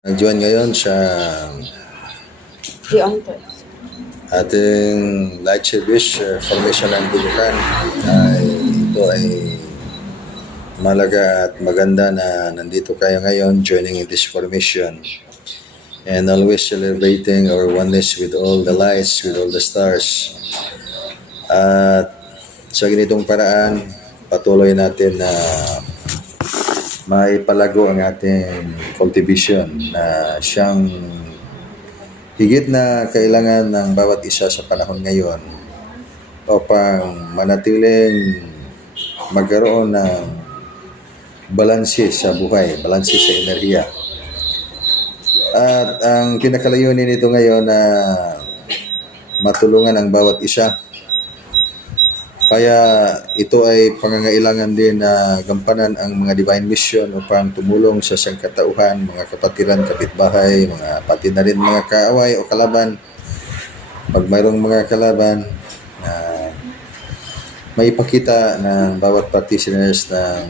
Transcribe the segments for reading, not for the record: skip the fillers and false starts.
Nag-join ngayon sa ating light service formation ng Bulukan. Ito ay malaga at maganda na nandito kayo ngayon joining in this formation and always celebrating our oneness with all the lights, with all the stars. At sa ganitong paraan, patuloy natin na maipalago ang ating cultivation na siyang higit na kailangan ng bawat isa sa panahon ngayon upang manatiling magkaroon ng balanse sa buhay, balanse sa enerhiya. At ang pinakalayunin nito ngayon na matulungan ang bawat isa. Kaya ito ay pangangailangan din na gampanan ang mga divine mission upang tumulong sa sangkatauhan, mga kapatiran, kapitbahay, mga pati na rin mga kaaway o kalaban. Pag mayroong mga kalaban na maipakita ng bawat practitioners ng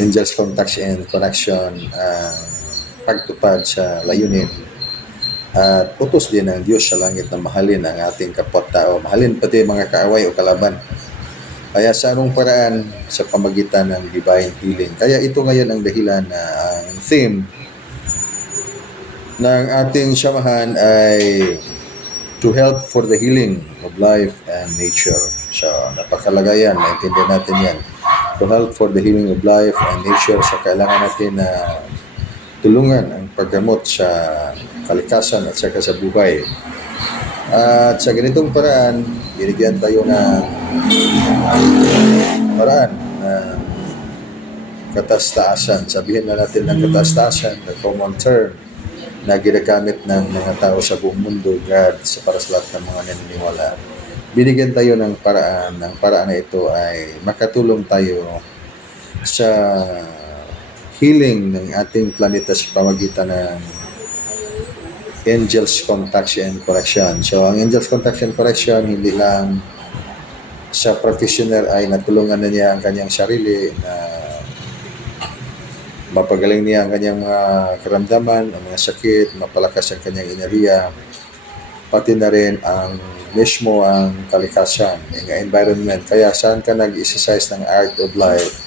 Angels Contacts and Connection ang pagtupad sa layunin at utos din ng Diyos sa langit na mahalin ang ating kapwa-tao, mahalin pati mga kaaway o kalaban. Kaya sa anong paraan sa pamagitan ng divine healing. Kaya ito ngayon ang dahilan na ang theme ng ating samahan ay to help for the healing of life and nature. So napakalaga yan, naintindihan natin yan. To help for the healing of life and nature, sa kailangan natin na tulungan ang paggamot sa kalikasan at saka sa buhay. At sa ganitong paraan, binigyan tayo ng paraan na katastaasan. Sabihin na natin ng katastaasan, the common term na ginagamit ng mga tao sa buong mundo, God, para sa lahat ng mga naniniwala. Binigyan tayo ng paraan. Ang paraan na ito ay makatulong tayo sa healing ng ating planeta sa pamagitan ng Angels Contacts and Correction. So, ang Angels Contacts and Correction, hindi lang sa practitioner ay natulungan na niya ang kanyang sarili na mapagaling niya ang kanyang mga karamdaman, ang mga sakit, mapalakas ang kanyang enerhiya, pati na rin ang mismo ang kalikasan, ang environment. Kaya saan ka nag-exercise ng Art of Life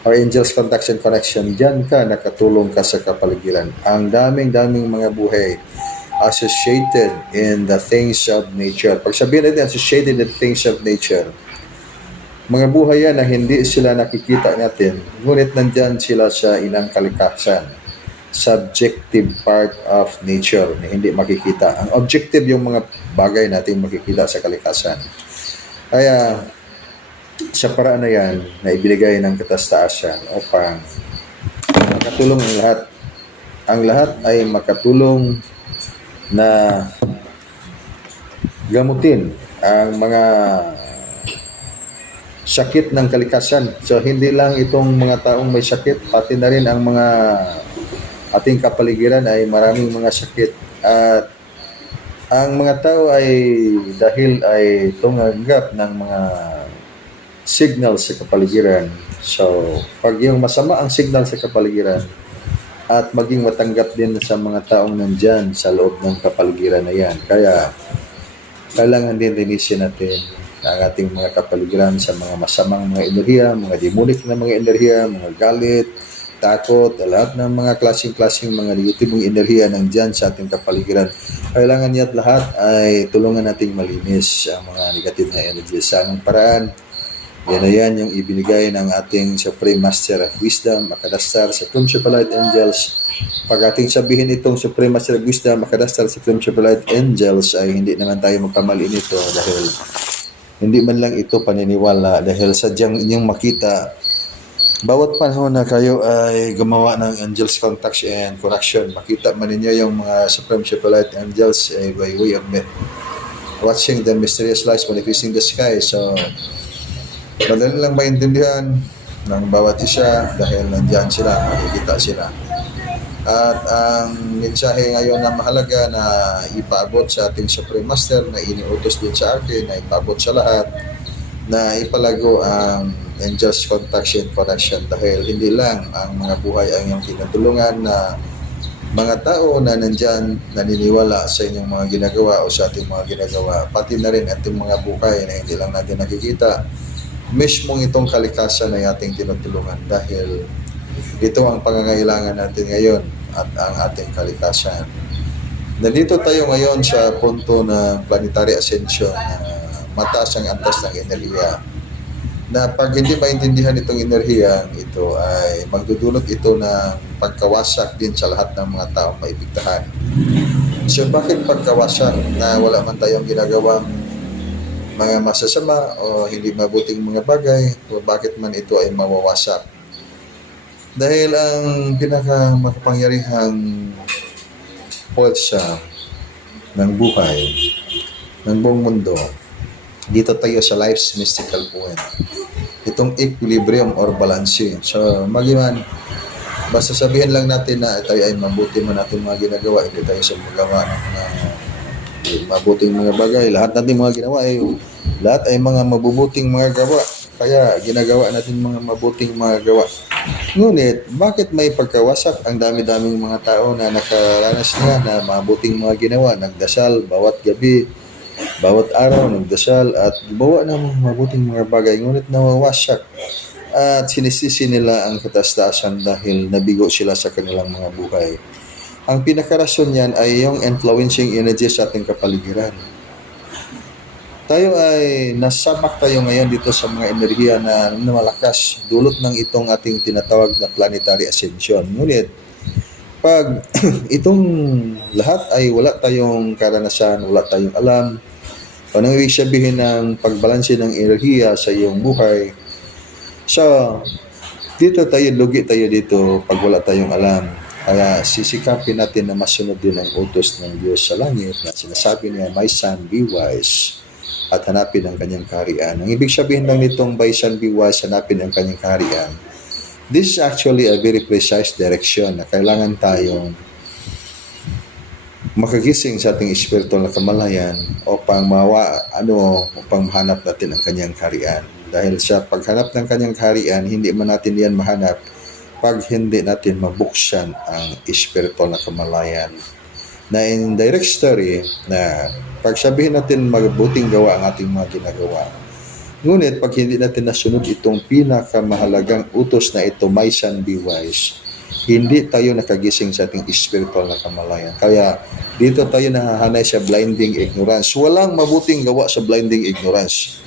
or Angels Contacts and Connection, dyan ka nakatulong ka sa kapaligiran. Ang daming mga buhay associated in the things of nature. Pag sabihin natin associated in the things of nature, mga buhay yan na hindi sila nakikita natin, ngunit nandyan sila sa inang kalikasan. Subjective part of nature na hindi makikita. Ang objective yung mga bagay natin makikita sa kalikasan. Kaya sa paraan na yan na ibinigay ng katastaasan upang makatulong ang lahat. Ang lahat ay makatulong na gamutin ang mga sakit ng kalikasan. So hindi lang itong mga taong may sakit, pati na rin ang mga ating kapaligiran ay maraming mga sakit. At ang mga tao ay dahil ay tumanggap ng mga signal sa kapaligiran. So pag yung masama ang signal sa kapaligiran at maging matanggap din sa mga taong nandyan sa loob ng kapaligiran na yan. Kaya kailangan din linisin natin ang ating mga kapaligiran sa mga masamang mga enerhiya, mga demonic na mga enerhiya, mga galit, takot, lahat ng mga klaseng mga negatibong enerhiya nandyan sa ating kapaligiran. Kailangan niya't lahat ay tulungan nating malinis ang mga negative na energy. Sa anong paraan? Yan na yan yung ibinigay ng ating Supreme Master of Wisdom, Makadastar, Supreme Light Angels. Pag ating sabihin itong Supreme Master of Wisdom, Makadastar, Supreme Light Angels, ay hindi naman tayo magkamali nito dahil hindi man lang ito paniniwala, dahil sadyang inyong makita bawat panahon na kayo ay gumawa ng Angels Contacts and Correction. Makita man ninyo yung mga Supreme Light Angels by way of watching the mysterious lights manifesting the sky. So madali lang maintindihan ng bawat isa dahil nandiyan sila, makikita sila. At ang mensahe ngayon na mahalaga na ipaabot sa ating Supreme Master na iniutos din sa akin na ipaabot sa lahat na ipalago ang Angels Contacts and Connection dahil hindi lang ang mga buhay ang iyong tinutulungan na mga tao na nandyan, naniniwala sa inyong mga ginagawa o sa ating mga ginagawa, pati na rin ating mga buhay na hindi lang natin nakikita, mismong itong kalikasan ay ating tinutulungan dahil ito ang pangangailangan natin ngayon at ang ating kalikasan. Nandito tayo ngayon sa punto ng planetary ascension na mataas ang antas ng enerhiya na pag hindi maintindihan itong enerhiya, ito ay magdudulot ito ng pagkawasak din sa lahat ng mga taong maipigtahan. So bakit pagkawasak na wala man tayong ginagawang mga masasama o hindi mabuting mga bagay o bakit man ito ay mawawasak? Dahil ang pinakamakapangyarihang pulsa ng buhay ng buong mundo, dito tayo sa life's mystical point. Itong equilibrium or balance. So, magiman, basta sabihin lang natin na tayo ay mabuti man natin mga ginagawa, hindi tayo sa magawa ng mabuting mga bagay. Lahat natin mga ginawa lahat ay mga mabubuting mga gawa. Kaya ginagawa natin mga mabuting mga gawa. Ngunit, bakit may pagkawasak ang dami-daming mga tao na nakaranas na mabuting mga ginawa, nagdasal bawat gabi, bawat araw nagdasal at gumawa ng mabuting mga bagay, ngunit nawawasak at sinisisi nila ang katastasan dahil nabigo sila sa kanilang mga buhay. Ang pinakarason niyan ay yung influencing energy sa ating kapaligiran. Tayo ay nasabak tayo ngayon dito sa mga enerhiya na malakas dulot ng itong ating tinatawag na planetary ascension. Ngunit pag itong lahat ay wala tayong karanasan, wala tayong alam, anong ibig sabihin ng pagbalanse ng enerhiya sa iyong buhay? So, lugi tayo dito pag wala tayong alam. Kaya sisikapin natin na masunod din ang utos ng Diyos sa langit na sinasabi niya, "My son, be wise," at hanapin ang kanyang kaharian. Ang ibig sabihin lang nitong "by son, be wise," hanapin ang kanyang kaharian. This is actually a very precise direction na kailangan tayong makagising sa ating espiritual na kamalayan upang mahanap natin ang kanyang kaharian. Dahil sa paghanap ng kanyang kaharian, hindi man natin yan mahanap pag hindi natin mabuksan ang espiritual na kamalayan. Na in direct story, na pag sabihin natin mabuting gawa ang ating mga ginagawa, ngunit pag hindi natin nasunod itong pinakamahalagang utos na ito, "My son, be wise," hindi tayo nakagising sa ating spiritual na kamalayan. Kaya dito tayo nahahanay sa blinding ignorance. Walang mabuting gawa sa blinding ignorance.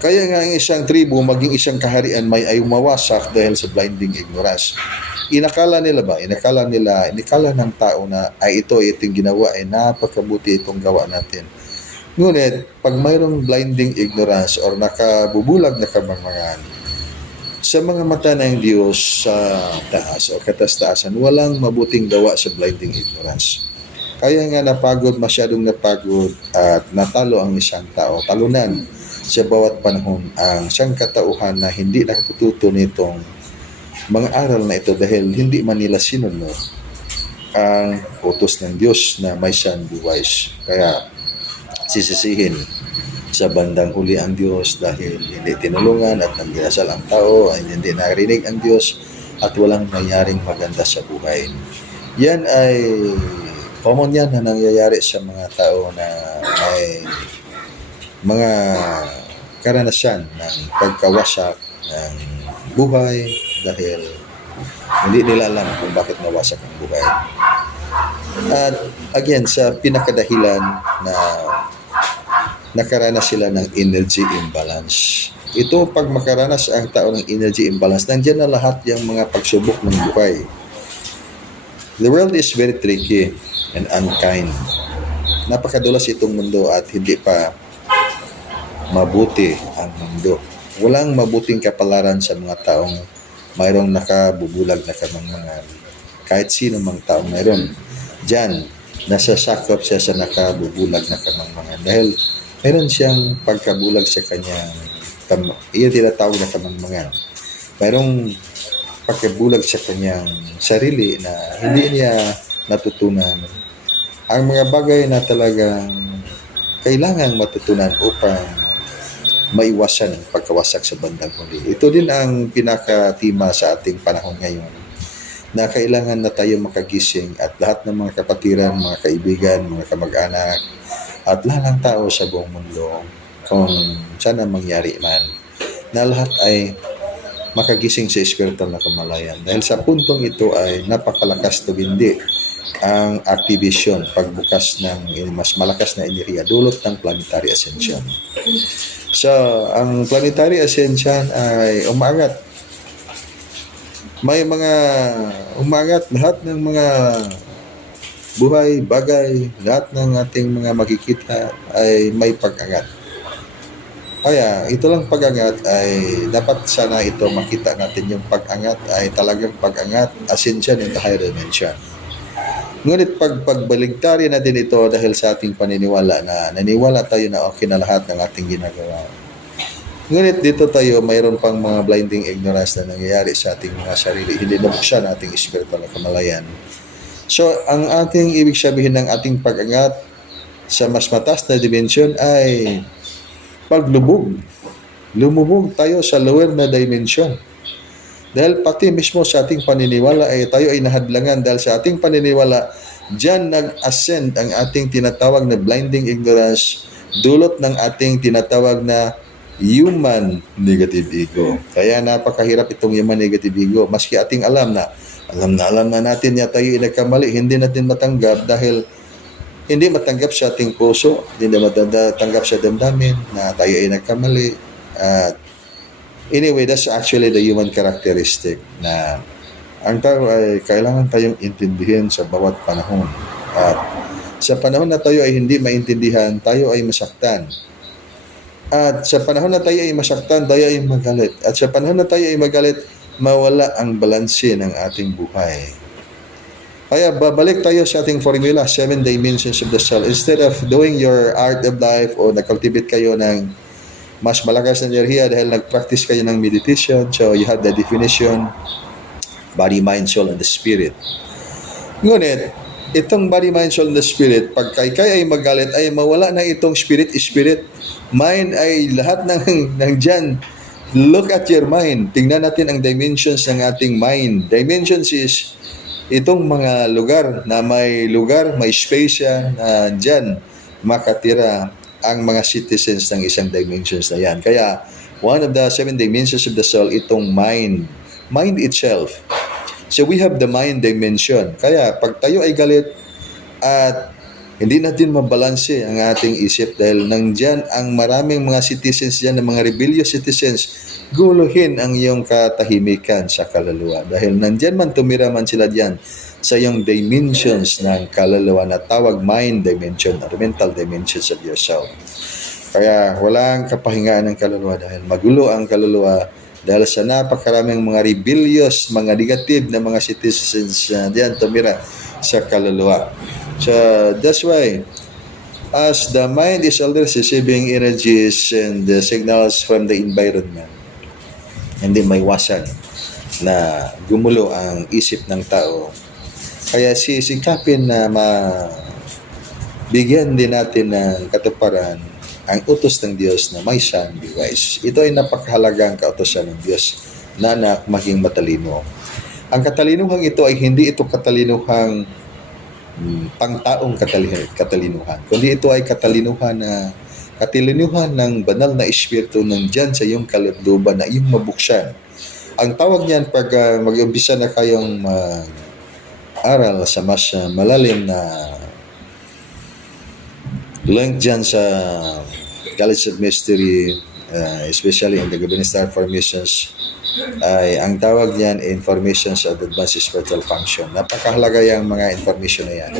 Kaya nga ang isang tribu, maging isang kaharian, may ay umawasak dahil sa blinding ignorance. Inakala ng tao na itong ginawa ay napakabuti itong gawa natin. Ngunit, pag mayroong blinding ignorance or nakabubulag na kamangaman, sa mga mata ng Diyos sa taas o katastaasan, walang mabuting gawa sa blinding ignorance. Kaya nga masyadong napagod at natalo ang isang tao. Talunan sa bawat panahon ang siyang katauhan na hindi nakatututo nitong mga aral na ito dahil hindi man nila sinunod ang utos ng Diyos na "My son, be wise." Kaya sisisihin sa bandang huli ang Diyos dahil hindi tinulungan at nang ginasal ang tao ay hindi narinig ang Diyos at walang nangyaring maganda sa buhay. Yan ay common yan na nangyayari sa mga tao na may mga karanasan ng pagkawasak ng buhay dahil hindi nila alam kung bakit nawasak ang buhay. At again, sa pinakadahilan na nakaranas sila ng energy imbalance. Ito, pag makaranas ang tao ng energy imbalance, nandiyan na lahat yung mga pagsubok ng buhay. The world is very tricky and unkind. Napakadulas itong mundo at hindi pa mabuti ang mundo. Walang mabuting kapalaran sa mga taong mayroong nakabubulag na kamangmangan. Kahit sino mang taong mayroon. Diyan, nasasakop siya sa nakabubulag na kamangmangan. Dahil mayroon siyang pagkabulag sa kanyang, iyan tinatawag na kamangmangan. Mayroong pagkabulag sa kanyang sarili na hindi niya natutunan ang mga bagay na talagang kailangang matutunan upang maiwasan ang pagkawasak sa bandang huli. Ito din ang pinakatima sa ating panahon ngayon. na kailangan na tayo makagising at lahat ng mga kapatiran, mga kaibigan, mga kamag-anak, at lahat ng tao sa buong mundo, kung sana mangyari man, na lahat ay makagising sa espiritual na kamalayan. Dahil sa puntong ito ay napakalakas tumindi ang activation, pagbukas ng mas malakas na enerhiya dulot ng planetary ascension. So, ang planetary ascension ay umangat. May mga umangat lahat ng mga buhay, bagay, lahat ng ating mga makikita ay may pag-angat. Kaya ito lang pag-angat ay dapat sana ito makita natin yung pag-angat ay talagang pag-angat, ascension in the higher dimension. Ngunit pagbaligtarin natin ito dahil sa ating paniniwala na naniwala tayo na okay na lahat ng ating ginagawa. Ngunit dito tayo mayroon pang mga blinding ignorance na nangyayari sa ating mga sarili. Hindi nabuksan ating spiritual na kamalayan. So, ang ating ibig sabihin ng ating pag-angat sa mas mataas na dimension ay paglubog. Lumubog tayo sa lower na dimension. Dahil pati mismo sa ating paniniwala ay tayo ay nahadlangan dahil sa ating paniniwala, diyan nag-ascend ang ating tinatawag na blinding ignorance dulot ng ating tinatawag na human negative ego. Kaya napakahirap itong human negative ego. Maski ating alam na natin na tayo ay nagkamali, hindi natin matanggap dahil hindi matanggap sa ating puso, hindi matanggap sa damdamin na tayo ay nagkamali. At anyway, that's actually the human characteristic na ang tao ay kailangan tayong intindihin sa bawat panahon. At sa panahon na tayo ay hindi maintindihan, tayo ay masaktan. At sa panahon na tayo ay masaktan, tayo ay magalit. At sa panahon na tayo ay magalit, mawala ang balanse ng ating buhay. Kaya babalik tayo sa ating formula, 7 dimensions of the soul. Instead of doing your art of life o nag-cultivate kayo ng mas malakas na enerhiya dahil nag-practice kayo ng meditation, so you have the definition, body, mind, soul, and the spirit. Ngunit, itong body, mind, soul, and the spirit, pag kay ay magalit, ay mawala na itong spirit. Mind ay lahat ng dyan. Look at your mind. Tingnan natin ang dimensions ng ating mind. Dimensions is itong mga lugar, may space yan, dyan makatira ang mga citizens ng isang dimensions na yan. Kaya, one of the 7 dimensions of the soul, itong mind itself. So, we have the mind dimension. Kaya, pag tayo ay galit at hindi natin mabalanse ang ating isip dahil nandyan ang maraming mga citizens dyan, ng mga rebellious citizens, guluhin ang iyong katahimikan sa kaluluwa. Dahil nandyan man, tumira man sila dyan sa iyong dimensions ng kaluluwa na tawag mind dimension or mental dimensions of yourself. Kaya walang kapahingaan ng kaluluwa dahil magulo ang kaluluwa dahil sa napakaraming mga rebellious, mga negative na mga citizens na diyan tumira sa kaluluwa. So that's why as the mind is always receiving energies and the signals from the environment, hindi may wasan na gumulo ang isip ng tao. Kaya sisikapin na bigyan din natin ng katuparan ang utos ng Diyos na may son be wise. Ito ay napakahalagang kautosan ng Diyos na anak maging matalino. Ang katalinuhang ito ay hindi ito katalinuhang pangtaong katalinuhan, kundi ito ay katalinuhan ng banal na espiritu ng dyan sa iyong kalooban na iyong mabuksan. Ang tawag niyan pag mag-umpisa na kayong aral sa mas malalim na link dyan sa College of Mystery, especially in the Golden Star Formations, ay ang tawag niyan informations of advanced spiritual function. Napakahalaga yung mga information na yan.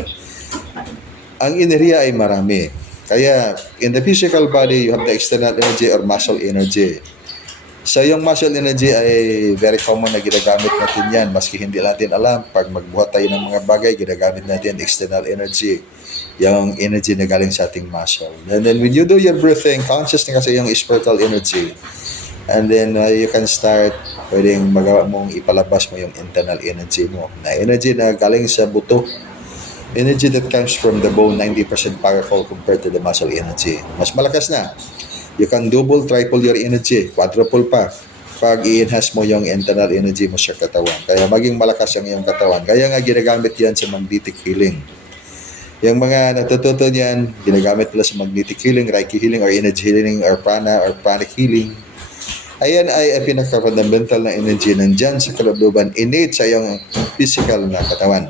Ang enerhiya ay marami. Kaya, in the physical body, you have the external energy or muscle energy. Sa yung muscle energy ay very common na ginagamit natin yan. Maski hindi natin alam, pag magbuhat tayo ng mga bagay, ginagamit natin external energy. Yung energy na galing sa ating muscle. And then when you do your breathing, conscious na kasi yung spiritual energy. And then you can start, pwedeng magawa mong ipalabas mo yung internal energy mo. Na energy na galing sa buto. Energy that comes from the bone, 90% powerful compared to the muscle energy. Mas malakas na. You can double, triple your energy, quadruple pa. pag i-enhance mo yung internal energy mo sa katawan. Kaya maging malakas ang iyong katawan. Kaya nga ginagamit yan sa magnetic healing. Yung mga natututo niyan, ginagamit nila sa magnetic healing, Reiki healing, or energy healing, or prana, or pranic healing. Ayan ay ang pinaka-fundamental na energy nandyan sa kalooban, innate sa iyong physical na katawan.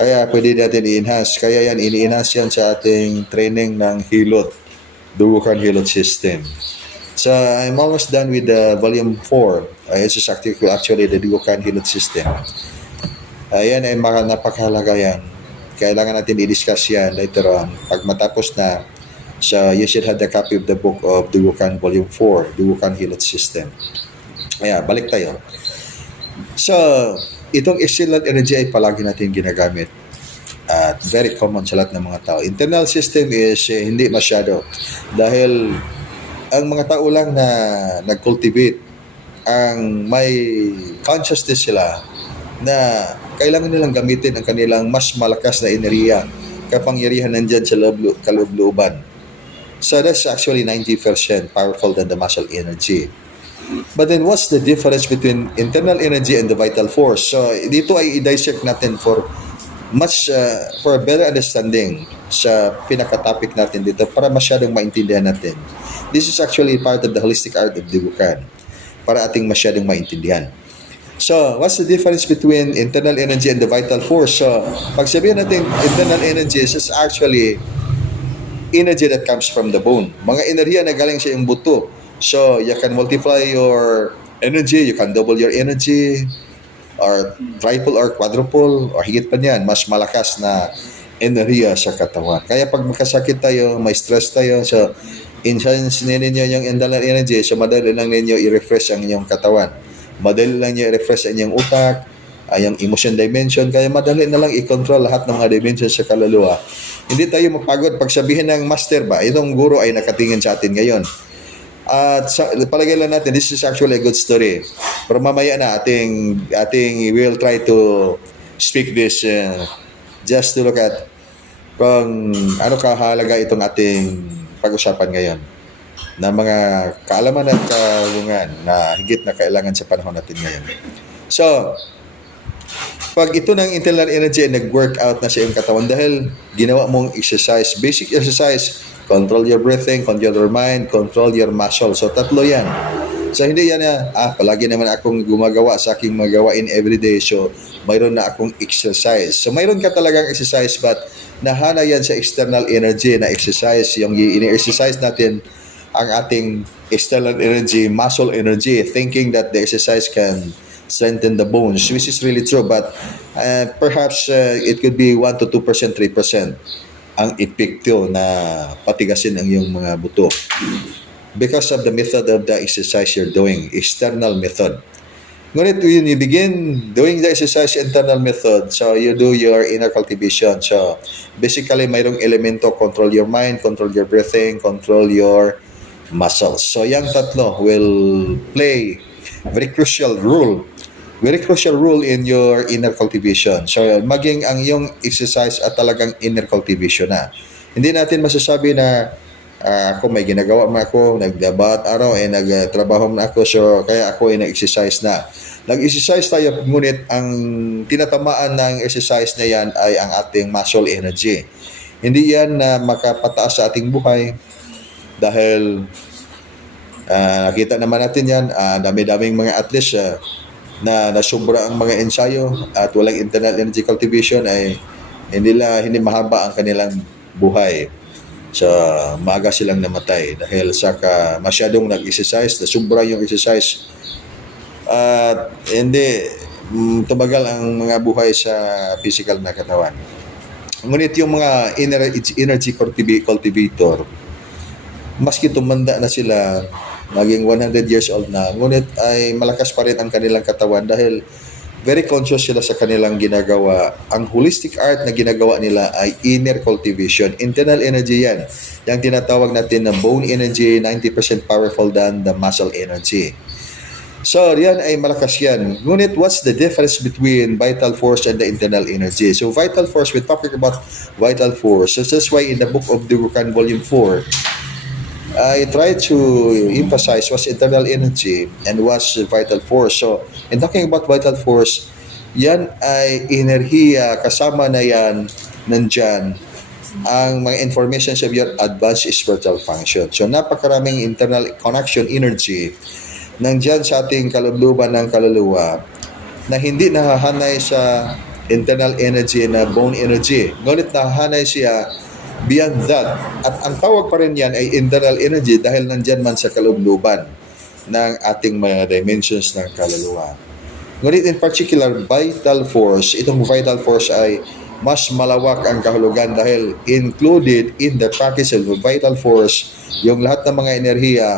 Kaya pwede natin i-enhance. Kaya yan, ini-enhance yan sa ating training ng hilot, Dugukan Hilot System. So, I'm almost done with the volume 4. This is actually the Dugukan Hilot System. Ayan ay napakahalaga yan. Kailangan natin i-discuss yan later on. Pag matapos na, so you should have the copy of the book of Dugukan Volume 4, Dugukan Hilot System. Ayan, balik tayo. So, itong external energy ay palagi natin ginagamit. At very common sa lahat ng mga tao. Internal system is hindi masyado. Dahil ang mga tao lang na nag-cultivate, ang may consciousness sila na kailangan nilang gamitin ang kanilang mas malakas na enerhiya, kapangyarihan nandyan sa kaloob-looban. So that's actually 90% powerful than the muscle energy. But then what's the difference between internal energy and the vital force? So dito ay i-dissect natin for a better understanding sa pinaka-topic natin dito para masyadong maintindihan natin. This is actually part of the holistic art of Dugukan para ating masyadong maintindihan. So, what's the difference between internal energy and the vital force? So, pag sabihin natin internal energy is actually energy that comes from the bone. Mga enerhiya na galing sa iyong buto. So, you can multiply your energy, you can double your energy, or triple or quadruple, or higit pa niyan, mas malakas na enerhiya sa katawan. Kaya pag magkasakit tayo, may stress tayo, so, enhance ninyo yung internal energy, so madali lang ninyo i-refresh ang inyong katawan. Madali lang niya i-refresh ang iyong utak, ang emotion dimension, kaya madali na lang i-control lahat ng mga dimensions sa kaluluwa. Hindi tayo mapagod. Pag sabihin ng master ba, itong guro ay nakatingin sa atin ngayon. At palagay lang natin, this is actually a good story. Pero mamaya na we will try to speak this just to look at kung ano kahalaga itong ating pag-usapan ngayon na mga kaalaman at kaalaman na higit na kailangan sa panahon natin ngayon. So, pag ito ng internal energy ay nag-work out na sa iyong katawan dahil ginawa mong exercise, basic exercise, control your breathing, control your mind, control your muscle. So, tatlo yan. So, hindi yan na, palagi naman akong gumagawa sa aking magawain everyday. So, mayroon na akong exercise. So, mayroon ka talagang exercise but nahana yan sa external energy na exercise. Yung ini-exercise natin ang ating external energy, muscle energy, thinking that the exercise can strengthen the bones, which is really true. But perhaps it could be 1 to 2%, 3% ang epekto na patigasin ang iyong mga buto. Because of the method of the exercise you're doing, external method. Ngunit when you begin doing the exercise internal method, so you do your inner cultivation. So basically, mayroong elemento, control your mind, control your breathing, control your muscles. So yung tatlo will play very crucial role in your inner cultivation. So maging ang iyong exercise at talagang inner cultivation na. Hindi natin masasabi na ako may ginagawa mo ako, nagdabat araw nagtrabaho na ako, so kaya ako ay nag-exercise na. Nag-exercise tayo, ngunit ang tinatamaan ng exercise na yan ay ang ating muscle energy. Hindi yan na makapataas sa ating buhay dahil nakita naman natin yan, dami-daming mga athletes na nasubra ang mga ensayo at walang internal energy cultivation ay hindi mahaba ang kanilang buhay. So, maaga silang namatay dahil sa masyadong nag-exercise, nasubra yung exercise at hindi tumagal ang mga buhay sa physical na katawan. Ngunit yung mga energy cultivator, maski tumanda na sila, maging 100 years old na, ngunit ay malakas pa rin ang kanilang katawan dahil very conscious sila sa kanilang ginagawa. Ang holistic art na ginagawa nila ay inner cultivation. Internal energy yan. Yung tinatawag natin na bone energy, 90% powerful than the muscle energy. So, yan ay malakas yan. Ngunit, what's the difference between vital force and the internal energy? So, vital force, we're talking about vital force. So, that's why in the book of Dugukan Volume 4, I try to emphasize what's internal energy and what's vital force. So, in talking about vital force, yan ay enerhiya, kasama na yan, nandyan, ang mga informations of your advanced spiritual function. So, napakaraming internal connection energy nandyan sa ating kalubluban ng kaluluwa na hindi nahahanay sa internal energy na bone energy. Ngunit nahahanay siya beyond that. At ang tawag pa rin yan ay internal energy dahil nandyan man sa kalubluban ng ating mga dimensions ng kaluluwa. Ngunit in particular, vital force, itong vital force ay mas malawak ang kahulugan dahil included in the package of vital force yung lahat ng mga enerhiya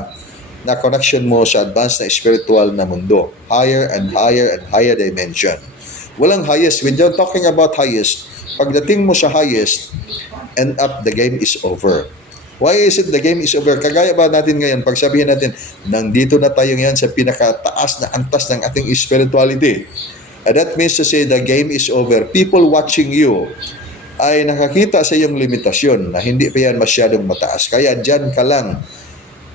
na connection mo sa advanced na spiritual na mundo. Higher and higher and higher dimension. Walang highest. When you're talking about highest, pagdating mo sa highest, end up the game is over. Why is it the game is over? Kagaya ba natin ngayon, pag sabihin natin, nandito na tayo ngayon sa pinakataas na antas ng ating spirituality. And that means to say the game is over. People watching you ay nakakita sa iyong limitasyon na hindi pa yan masyadong mataas. Kaya dyan ka lang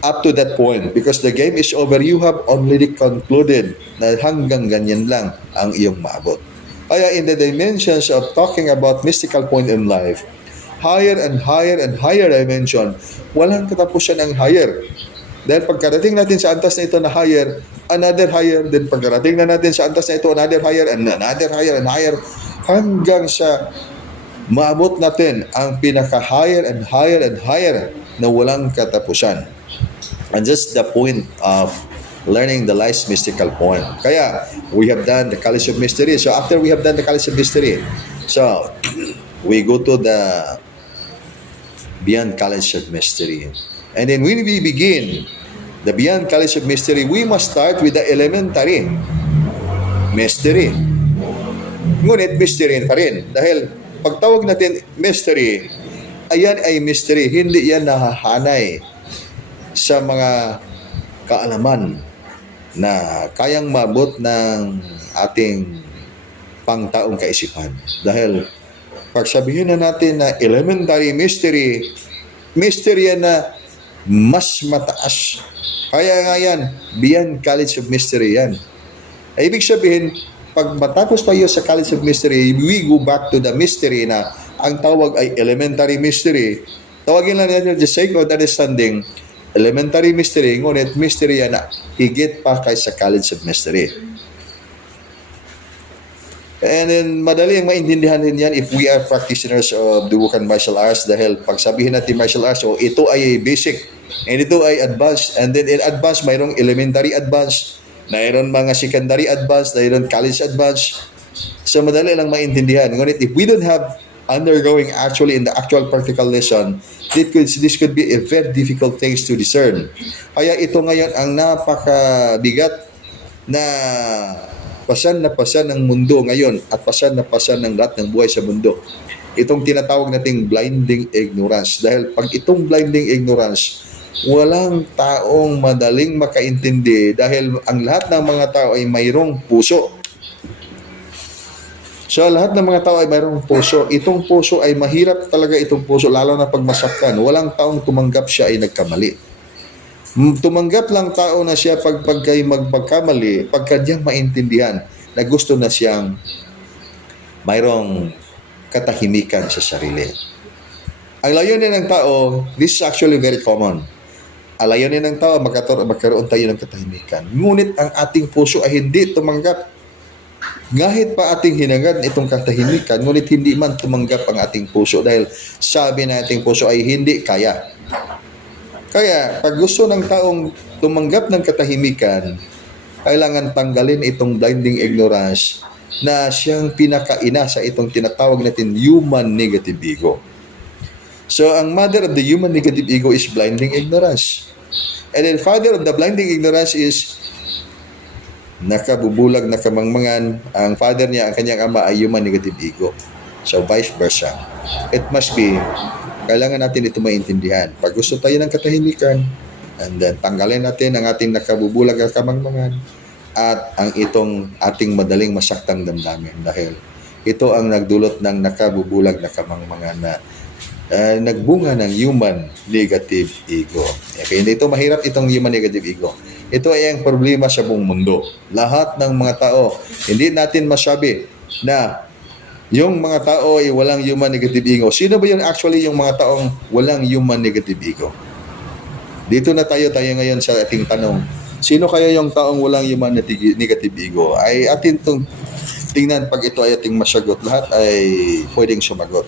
up to that point. Because the game is over, you have already concluded na hanggang ganyan lang ang iyong maabot. Kaya in the dimensions of talking about mystical point in life, higher and higher and higher dimension, walang katapusan ang higher. Dahil pagkarating natin sa antas na ito na higher, another higher, then pagkarating na natin sa antas na ito, another higher, and another higher, and higher, hanggang sa maabot natin ang pinaka-higher and higher and higher na walang katapusan. And just the point of learning the life's mystical point. Kaya, we have done the College of Mystery. So, after we have done the College of Mystery, so, we go to the Beyond College of Mystery. And then when we begin the Beyond College of Mystery, we must start with the elementary mystery. Ngunit mystery pa rin. Dahil pagtawag natin mystery, ayan ay mystery. Hindi yan nahahanay sa mga kaalaman na kayang mabot ng ating pangtaong kaisipan. Dahil pag sabihin na natin na elementary mystery, mystery yan na mas mataas. Kaya nga yan, Beyond College of Mystery yan. Ay, ibig sabihin, pag matapos tayo sa College of Mystery, we go back to the mystery na ang tawag ay elementary mystery. Tawagin lang natin the sake of understanding, elementary mystery, ngunit mystery yan na higit pa kay sa College of Mystery. And then, madali ang maintindihan din yan if we are practitioners of the Wuhan martial arts dahil pag sabihin natin martial arts, so ito ay basic and ito ay advanced. And then in advanced, mayroong elementary advanced, mayroon mga secondary advanced, mayroon college advanced. So, madali lang maintindihan. Ngunit if we don't have undergoing actually in the actual practical lesson, this could be a very difficult things to discern. Kaya ito ngayon ang napakabigat na pasan ng mundo ngayon at pasan ng lahat ng buhay sa mundo. Itong tinatawag nating blinding ignorance. Dahil pag itong blinding ignorance, walang taong madaling makaintindi dahil ang lahat ng mga tao ay mayroong puso. So, lahat ng mga tao ay mayroong puso. Itong puso ay mahirap talaga itong puso, lalo na pag masaktan. Walang taong tumanggap siya ay nagkamali. Tumanggap lang tao na siya pagkay magpagkamali, pagka niyang maintindihan na gusto na siyang mayroong katahimikan sa sarili. Ang layunin ng tao, this is actually very common. Ang layunin ng tao, magkaroon tayo ng katahimikan. Ngunit ang ating puso ay hindi tumanggap. Ngahit pa ating hinangad itong katahimikan, ngunit hindi man tumanggap ang ating puso dahil sabi na ating puso ay hindi kaya. Kaya, pag gusto ng taong tumanggap ng katahimikan, kailangan tanggalin itong blinding ignorance na siyang pinakaina sa itong tinatawag natin human negative ego. So, ang mother of the human negative ego is blinding ignorance. And then, father of the blinding ignorance is nakabubulag na kamangmangan. Ang father niya, ang kanyang ama ay human negative ego. So, vice versa. It must be kailangan natin ito maintindihan. Pag gusto tayo ng katahimikan, and then tanggalin natin ang ating nakabubulag at kamangmangan at ang itong ating madaling masaktang damdamin dahil ito ang nagdulot ng nakabubulag na kamangmangan na nagbunga ng human negative ego. Okay, hindi ito mahirap itong human negative ego. Ito ay ang problema sa buong mundo. Lahat ng mga tao, hindi natin masabi na yung mga tao ay walang human negative ego. Sino ba yung actually yung mga taong walang human negative ego? Dito na tayo ngayon sa ating tanong. Sino kaya yung taong walang human negative ego? Ay atin itong tingnan pag ito ay ating masagot. Lahat ay pwedeng sumagot.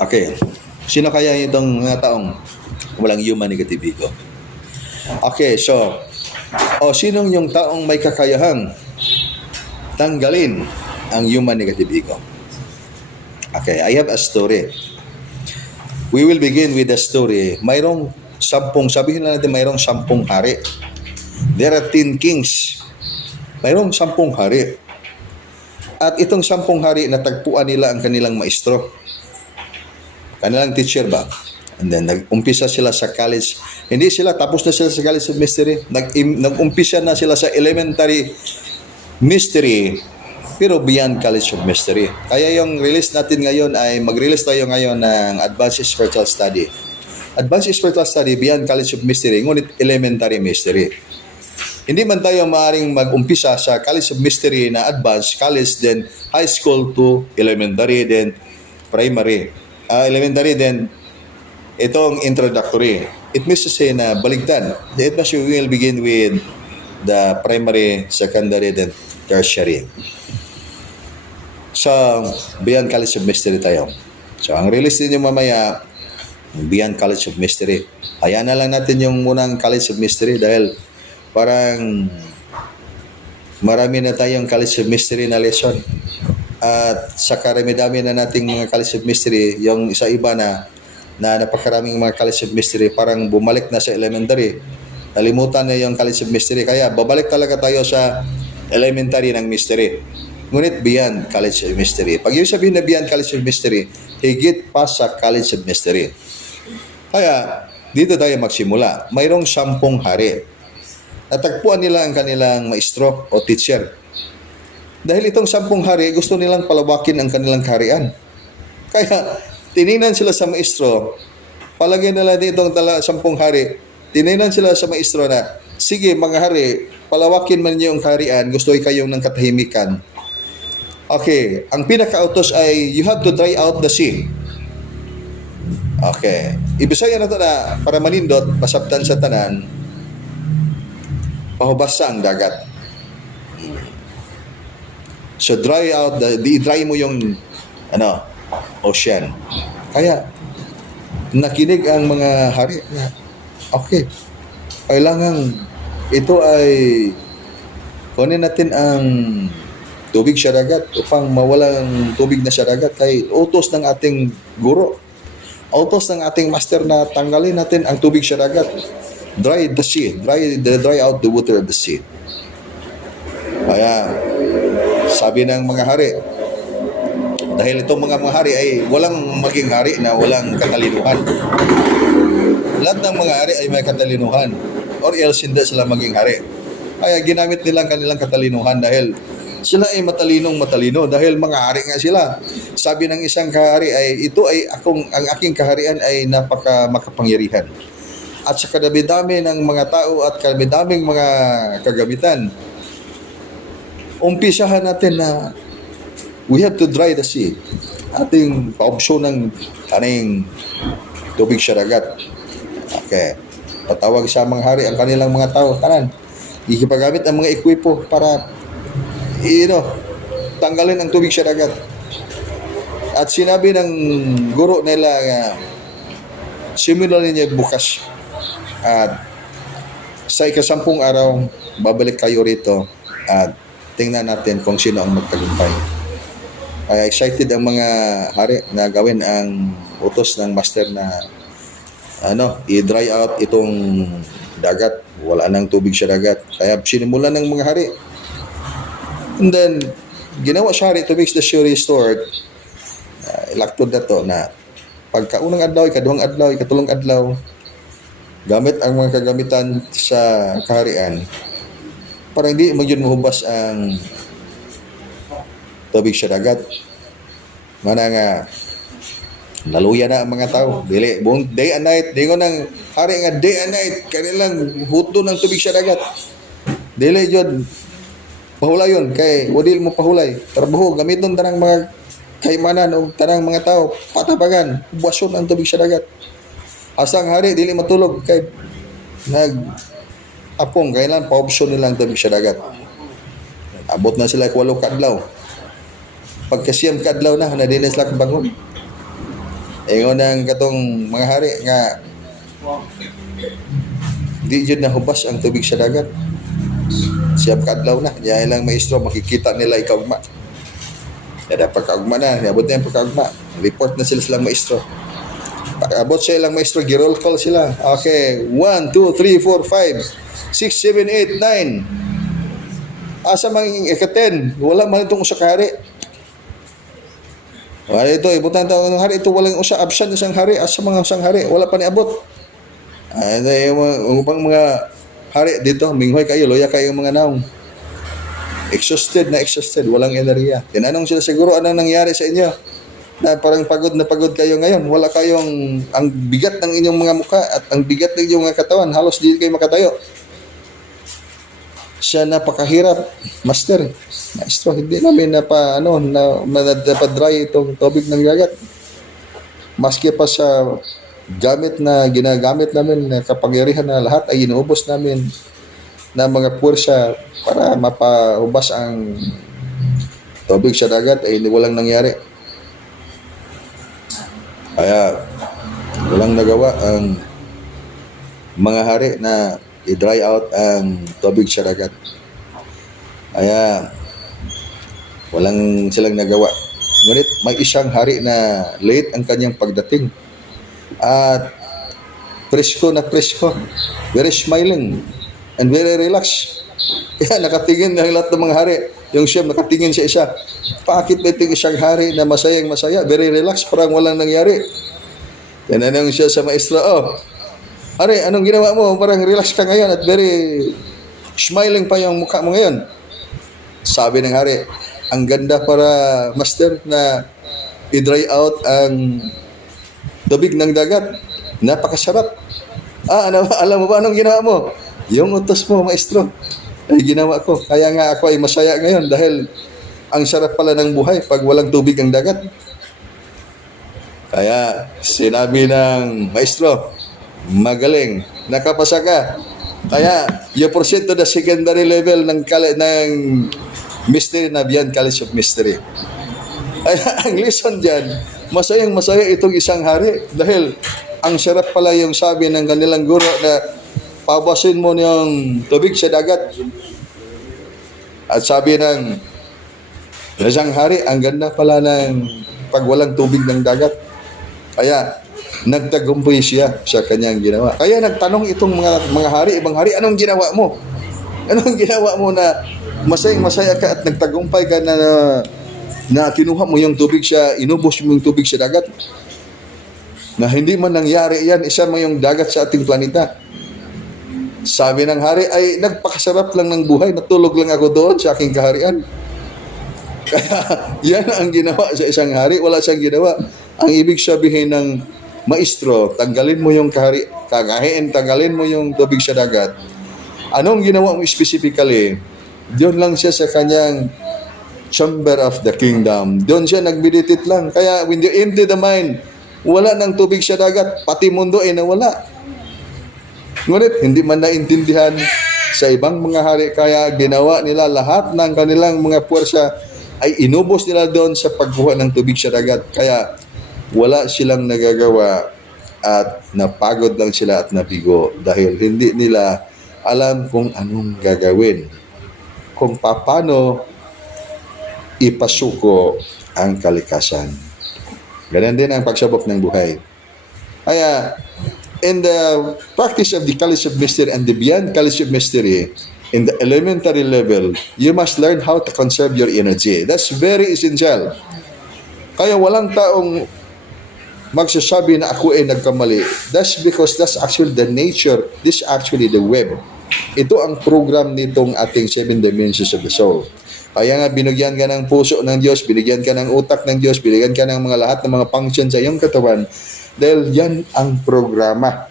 Okay. Sino kaya itong mga taong walang human negative ego? Okay, so sinong yung taong may kakayahang tanggalin ang human negative ego? Okay, I have a story. We will begin with the story. Mayroong sabihin na natin mayroong 10 hari. There are 10 kings. Mayroong 10 hari. At itong 10 hari, natagpuan nila ang kanilang maestro. Kanilang teacher ba? And then, nag-umpisa sila sa college. Hindi sila, tapos na sila sa College of Mystery. Nag-umpisa na sila sa elementary mystery, pero beyond College of Mystery. Kaya yung release natin ngayon ay, mag-release tayo ngayon ng Advanced Spiritual Study. Advanced Spiritual Study, beyond College of Mystery, ngunit elementary mystery. Hindi man tayo maaaring mag-umpisa sa College of Mystery na advanced, college, then high school to elementary, then primary. Elementary, then itong introductory. It means to say na baligtad. The advanced we will begin with the primary, secondary, then tertiary. So, beyond College of Mystery tayo. So, ang release din yung mamaya, beyond College of Mystery. Hayaan na lang natin yung munang College of Mystery dahil parang marami na tayong College of Mystery na lesson. At sa karami-dami na nating mga College of Mystery, yung isa iba na napakaraming mga College of Mystery, parang bumalik na sa elementary. Nalimutan na yung College of Mystery. Kaya babalik talaga tayo sa elementary ng mystery. Ngunit beyond College of Mystery. Pag yung sabihin na beyond College of Mystery, higit pa sa College of Mystery. Kaya, dito tayo magsimula. Mayroong 10 hari. Natagpuan nila ang kanilang maestro o teacher. Dahil itong 10 hari, gusto nilang palawakin ang kanilang kaharian. Kaya, tiningnan sila sa maestro, palagay nila ditong 10 hari, tiningnan sila sa maestro na, sige mga hari, palawakin man niyo ang kaharian, gusto kayong ng katahimikan. Okay, ang pinaka-utos ay, you have to dry out the sea. Okay, ibisaya na ito na, para manindot, pasabtan sa tanan, pahubasa ang dagat. So dry out, i-dry mo yung ocean. Kaya, nakinig ang mga hari na, okay, kailangan ito ay kunin natin ang tubig sa dagat upang mawalang tubig na sa dagat kay utos ng ating guro. Utos ng ating master na tanggalin natin ang tubig sa dagat. Dry the sea. Dry out the water of the sea. Kaya, sabi ng mga hari, dahil itong mga hari ay walang maging hari na walang katalinuhan. Lahat ng mga hari ay may katalinuhan or else hindi sila maging hari. Kaya ginamit nila ang kanilang katalinuhan dahil sila ay matalino dahil mga hari nga sila. Sabi ng isang kahari ay ito ay ang aking kaharian ay napaka makapangyarihan. At sa kadami-dami ng mga tao at kadami-daming mga kagamitan, umpisahan natin na we have to dry the sea. Ating paopsyon ng kaning tubig sa dagat. Okay. Patawag sa mga hari ang kanilang mga tao. Tanan. Ikipagamit ang mga ekwipo para tanggalin ang tubig sa dagat. At sinabi ng guro nila simulan niya bukas. At sa ika-10 araw, babalik kayo rito at tingnan natin kung sino ang magtagumpay. Kaya excited ang mga hari na gawin ang utos ng master na i-dry out itong dagat. Wala nang tubig sa dagat. Kaya sinimulan ng mga hari. And then, ginawa siya hari to make the shore restored. Ilaktod na to na pagkaunang adlaw, ikaduhang adlaw, ikatulong adlaw, gamit ang mga kagamitan sa kaharian para hindi magyud mahubas ang tubig sa dagat. Mana nga naluya na ang mga tao. Dili buong day and night, dingon nang hari nga day and night kanilang huto ng tubig sa dagat. Dili jud pahulayon kay wadil mo pahulay. Trabaho gamiton tanang mga kaymanan o tanang mga tao patabagan, buwason ang tubig sa dagat. Asang hari dili matulog kay nag apong kailan pa-option nila ang tubig sa dagat. Abot na sila 8 kadlaw. Pagkasiyam kadlaw na din na sila kabangon. Ingon ang katong mga hari nga di jud na hubas ang tubig sa dagat. Siyam kadlaw na, diya ilang maestro makikita nila ikaugma. Kada pagkaugma na, niabot na yung pagkaugma. Report na sila silang maestro. Pag-abot sa ilang maestro, giroll call sila. Okay, 1, 2, 3, 4, 5, 6, 7, 8, 9. Asa mang ika-10, wala man itong usa ka hari. Wala ito, ibutan tayo ng hari. Ito walang usa, absent isang hari. Asa mga isang hari, wala pa niabot. Yung mga hari dito, minghoy kayo, loya kayo mga naong. Exhausted, walang enerhiya. Tinanong sila siguro anong nangyari sa inyo? Na parang pagod na pagod kayo ngayon. Wala kayong, ang bigat ng inyong mga mukha at ang bigat ng inyong mga katawan. Halos di kayo makatayo. Siya napakahirap, master. Maestro, hindi namin napadry itong tubig ng dagat. Maski pa sa ginagamit namin na kapangyarihan na lahat ay inuubos namin na mga puwersa para mapahubas ang tubig sa dagat ay walang nangyari. Kaya walang nagawa ang mga hari na i-dry out ang tubig sa dagat. Kaya walang silang nagawa. Ngunit may isang hari na late ang kanyang pagdating. At presko na presko. Very smiling and very relaxed. Kaya nakatingin ng lahat ng mga hari. Yung siyam nakatingin sa isa. Bakit ba itong isang hari na masayang masaya? Very relaxed, parang walang nangyari. Tinanong siya sa maestro, hari, anong ginawa mo? Parang relax ka ngayon at very smiling pa yung mukha mo ngayon. Sabi ng hari, ang ganda para master na i-dry out ang tubig ng dagat. Napakasarap. Alam mo ba anong ginawa mo? Yung utos mo, maestro, ay ginawa ko. Kaya nga ako ay masaya ngayon dahil ang sarap pala ng buhay pag walang tubig ang dagat. Kaya sinabi ng maestro, magaling, nakapasa ka. Kaya you proceed to the secondary level ng mystery na beyond College of Mystery. Kaya ang lesson dyan, masayang masaya itong isang hari dahil ang sarap pala yung sabi ng kanilang guro na pabasin mo yung tubig sa dagat. At sabi ng isang hari, ang ganda pala ng pag walang tubig ng dagat. Kaya nagtagumpay siya sa kanyang ginawa. Kaya nagtanong itong mga hari, ibang hari, anong ginawa mo? Anong ginawa mo na masayang masaya ka at nagtagumpay ka na kinuha mo yung tubig sa, inubos mo yung tubig sa dagat? Na hindi man nangyari yan, isa mo yung dagat sa ating planeta. Sabi ng hari ay nagpakasarap lang ng buhay, natulog lang ako doon sa aking kaharian. Kaya yan ang ginawa sa isang hari, wala siyang ginawa. Ang ibig sabihin ng maestro, tanggalin mo yung kagahin, tanggalin mo yung tubig sa dagat. Anong ginawa mo specifically? Doon lang siya sa kanyang chamber of the kingdom. Doon siya nag-meditate lang. Kaya when you empty the mind, wala ng tubig sa dagat, pati mundo ay nawala. Ngunit hindi man naintindihan sa ibang mga hari, kaya ginawa nila lahat ng kanilang mga puwersa ay inubos nila doon sa pagkuha ng tubig sa dagat. Kaya wala silang nagagawa at napagod lang sila at nabigo dahil hindi nila alam kung anong gagawin, kung paano ipasuko ang kalikasan. Ganyan din ang pagsabok ng buhay. Kaya in the practice of the College of Mystery and the Beyond College of Mystery, in the elementary level, you must learn how to conserve your energy. That's very essential. Kaya walang taong magsasabi na ako ay nagkamali. That's because that's actually the nature. This actually the web. Ito ang program nitong ating 7 dimensions of the soul. Kaya nga binigyan ka ng puso ng Diyos, binigyan ka ng utak ng Diyos, binigyan ka ng mga lahat ng mga function sa iyong katawan dahil yan ang programa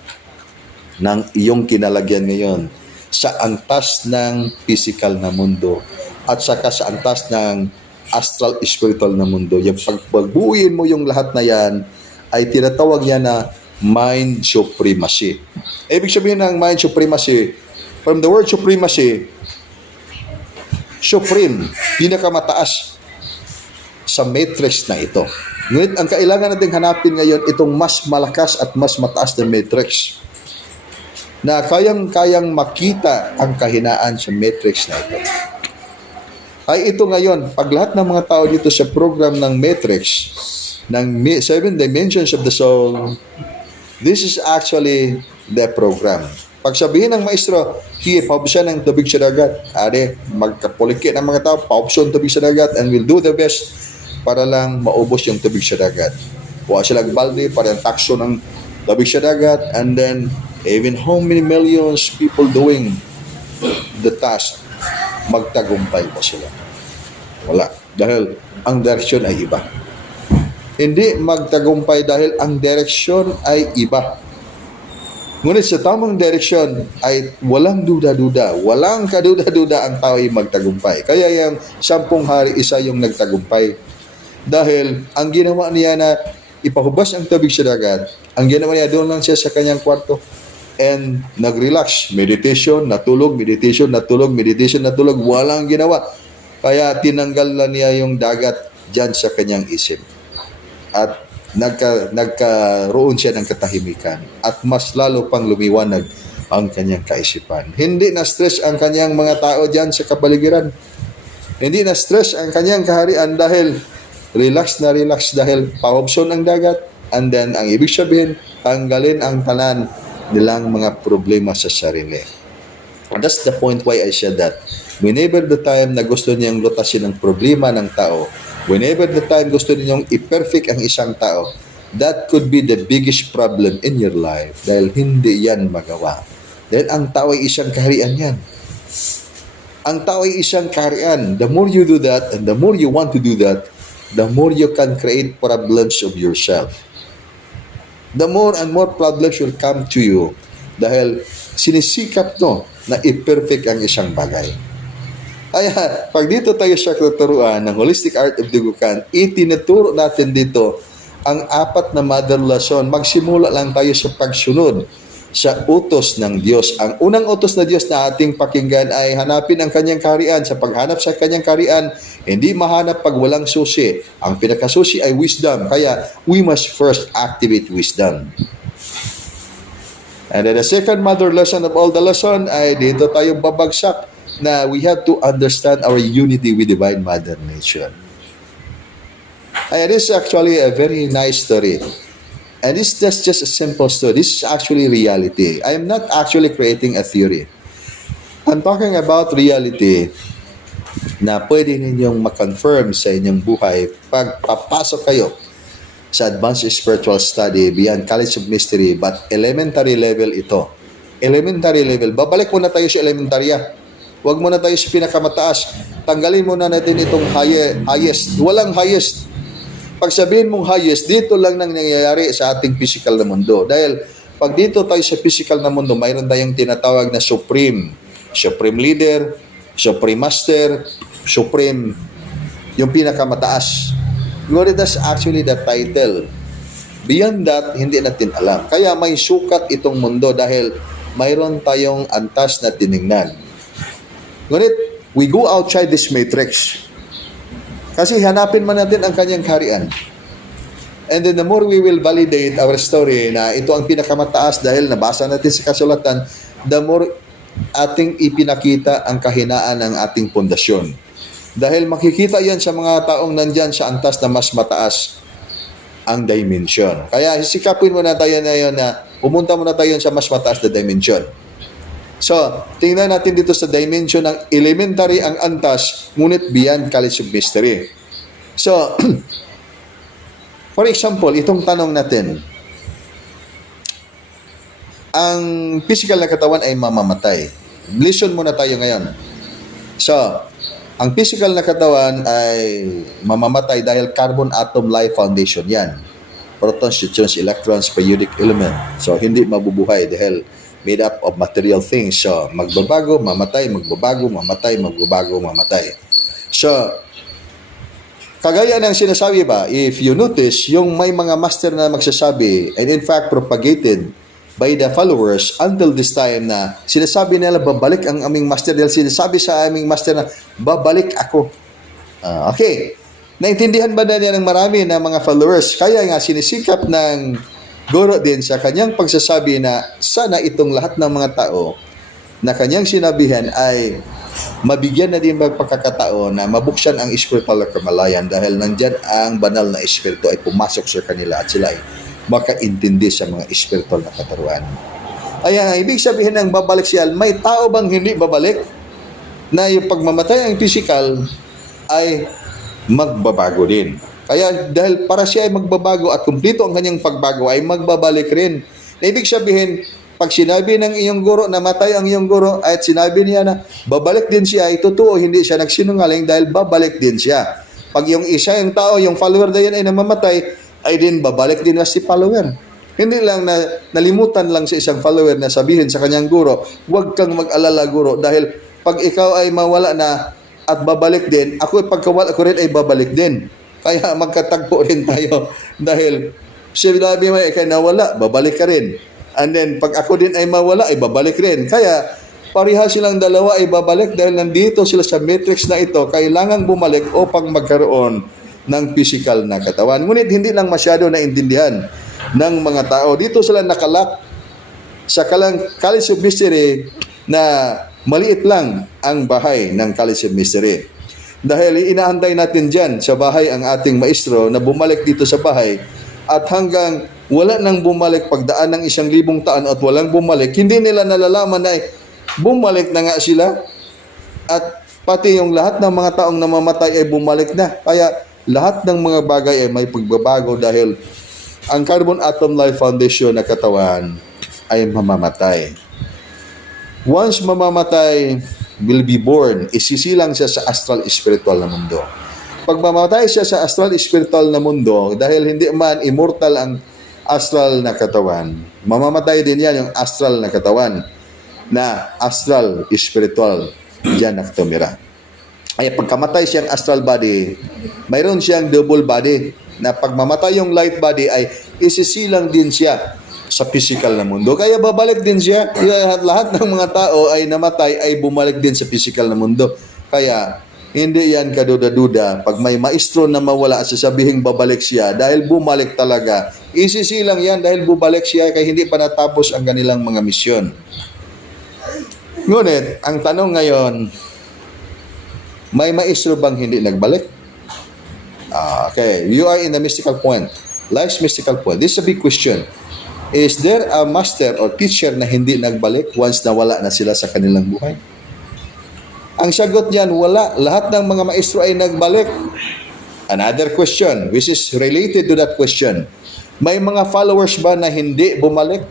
ng iyong kinalagyan ngayon sa antas ng physical na mundo at saka sa antas ng astral spiritual na mundo. Yung pagbuuin mo yung lahat na yan ay tinatawag yan na mind supremacy. Ibig sabihin ng mind supremacy, from the word supremacy, supreme, pinakamataas sa matrix na ito. Ngunit ang kailangan natin hanapin ngayon itong mas malakas at mas mataas na matrix na kayang-kayang makita ang kahinaan sa matrix na ito. Ay ito ngayon, pag lahat ng mga tao dito sa program ng matrix, ng 7 dimensions of the soul, this is actually the program. Pag sabihin ng maestro, here, paubsan ng tubig sa dagat. Are, magkapulikit ng mga tao, paubsan tubig sa dagat and will do the best para lang maubos yung tubig sa dagat. Kuha sila balde para yung takso ng tubig sa dagat and then even how many millions people doing the task, magtagumpay pa sila. Wala. Dahil ang direksyon ay iba. Hindi magtagumpay dahil ang direksyon ay iba. Ngunit sa tamang direksyon ay walang duda-duda, walang kaduda-duda ang tao ay magtagumpay. Kaya yung 10 hari, isa yung nagtagumpay. Dahil ang ginawa niya na ipahubas ang tubig sa dagat, ang ginawa niya doon lang siya sa kanyang kwarto and nag-relax, meditation, natulog, meditation, natulog, meditation, natulog, walang ginawa. Kaya tinanggal na niya yung dagat dyan sa kanyang isip. At nagkaroon siya ng katahimikan at mas lalo pang lumiwanag ang kanyang kaisipan. Hindi na stress ang kanyang mga tao dyan sa kapaligiran. Hindi na stress ang kanyang kaharian dahil relax na relax dahil paubson ang dagat and then ang ibig sabihin, tanggalin ang tanan nilang mga problema sa sarili. And that's the point why I said that whenever the time na gusto niyang lutasin ang problema ng tao, whenever the time gusto ninyong i-perfect ang isang tao, that could be the biggest problem in your life dahil hindi yan magawa. Dahil ang tao ay isang kaharian yan. Ang tao ay isang kaharian. The more you do that and the more you want to do that, the more you can create problems of yourself. The more and more problems will come to you dahil sinisikap no na i-perfect ang isang bagay. Kaya, pag dito tayo sa tuturuan ng Holistic Art of Dugukan, itinuturo natin dito ang 4 na mother lesson. Magsimula lang tayo sa pagsunod sa utos ng Diyos. Ang unang utos na Diyos na ating pakinggan ay hanapin ang kanyang kaharian. Sa paghanap sa kanyang kaharian, hindi mahanap pag walang susi. Ang pinakasusi ay wisdom. Kaya, we must first activate wisdom. And then the second mother lesson of all the lesson ay dito tayo babagsak na we have to understand our unity with Divine Mother Nature. And this is actually a very nice story. And this is just a simple story. This is actually reality. I am not actually creating a theory. I'm talking about reality na pwede ninyong makonfirm sa inyong buhay pag papasok kayo sa Advanced Spiritual Study beyond College of Mystery, but elementary level ito. Elementary level. Babalik muna tayo sa elementarya. Huwag muna tayo sa pinakamataas. Tanggalin muna natin itong highest. Walang highest. Pag sabihin mong highest, dito lang nang nangyayari sa ating physical na mundo. Dahil pag dito tayo sa physical na mundo, mayroon tayong tinatawag na supreme. Supreme leader, supreme master, supreme, yung pinakamataas. Ngunit that's actually the title. Beyond that, hindi natin alam. Kaya may sukat itong mundo dahil mayroon tayong antas na tiningnan. Ngunit, we go outside this matrix. Kasi hanapin man natin ang kanyang kaharian. And then the more we will validate our story na ito ang pinakamataas dahil nabasa natin sa kasulatan, the more ating ipinakita ang kahinaan ng ating pundasyon. Dahil makikita yan sa mga taong nandyan sa antas na mas mataas ang dimension. Kaya sikapin muna tayo na yun na pumunta muna tayo sa mas mataas na dimension. So, tingnan natin dito sa dimension ng elementary ang antas, ngunit beyond College of Mystery. So, for example, itong tanong natin, ang physical na katawan ay mamamatay. Listen muna tayo ngayon. So, Ang physical na katawan ay mamamatay dahil carbon atom life foundation yan. Protons, neutrons, electrons, periodic element. So, hindi mabubuhay dahil made up of material things. So, magbabago, mamatay, magbabago, mamatay, magbabago, mamatay. So, kagaya ng sinasabi ba, if you notice, yung may mga master na magsasabi, and in fact propagated by the followers until this time na sinasabi nila babalik ang aming master dahil sinasabi sa aming master na babalik ako. Okay. Naintindihan ba na niya ng marami na mga followers? Kaya nga sinisikap ng guro din sa kanyang pagsasabi na sana itong lahat ng mga tao na kanyang sinabihan ay mabigyan na din pagkakataon na mabuksan ang spiritual na kamalayan dahil nandyan ang banal na espiritu ay pumasok sa kanila at sila ay makaintindi sa mga spiritual na katuruan. Kaya ibig sabihin ng babalik siya, may tao bang hindi babalik? Na yung pagmamatay ang physical ay magbabago din. Kaya dahil para siya ay magbabago at kumpleto ang kanyang pagbago ay magbabalik rin. Na ibig sabihin, pag sinabi ng iyong guro na matay ang iyong guro at sinabi niya na babalik din siya, ay totoo, hindi siya nagsinungaling dahil babalik din siya. Pag yung isa, yung tao, yung follower na yan ay namamatay, ay din babalik din na si follower. Hindi lang na nalimutan lang sa isang follower na sabihin sa kanyang guro, huwag kang mag-alala guro dahil pag ikaw ay mawala na at babalik din, ako pagkawala ko rin ay babalik din. Kaya magkatagpo rin tayo dahil sinabi mo kay nawala, babalik ka rin. And then pag ako din ay mawala, ay babalik rin. Kaya pareha silang dalawa ay babalik dahil nandito sila sa matrix na ito, kailangan bumalik upang magkaroon ng physical na katawan. Ngunit hindi lang masyado naintindihan ng mga tao. Dito sila nakalak sa College of Mystery na maliit lang ang bahay ng College of Mystery. Dahil inaantay natin dyan sa bahay ang ating maestro na bumalik dito sa bahay at hanggang wala nang bumalik pagdaan ng 1,000 taon at walang bumalik, hindi nila nalalaman na bumalik na nga sila at pati yung lahat ng mga taong namamatay ay bumalik na. Kaya lahat ng mga bagay ay may pagbabago dahil ang carbon atom life foundation na katawan ay mamamatay. Once mamamatay, will be born, isisilang siya sa astral spiritual na mundo. Pag mamamatay siya sa astral spiritual na mundo, dahil hindi man immortal ang astral na katawan, mamamatay din yan yung astral na katawan na astral spiritual diyan nakatumira. Ay pagkamatay siyang astral body, mayroon siyang double body na pag mamatay yung light body ay isisilang din siya sa physical na mundo. Kaya babalik din siya. Lahat ng mga tao ay namatay ay bumalik din sa physical na mundo. Kaya hindi yan kaduda-duda. Pag may maestro na mawala, sasabihin babalik siya dahil bumalik talaga. Isisilang yan dahil bumalik siya kaya hindi pa natapos ang kanilang mga misyon. Ngunit, ang tanong ngayon, may maestro bang hindi nagbalik? Okay, you are in the mystical point. Life's mystical point. This is a big question. Is there a master or teacher na hindi nagbalik once nawala na sila sa kanilang buhay? Ang sagot niyan, wala. Lahat ng mga maestro ay nagbalik. Another question, which is related to that question. May mga followers ba na hindi bumalik?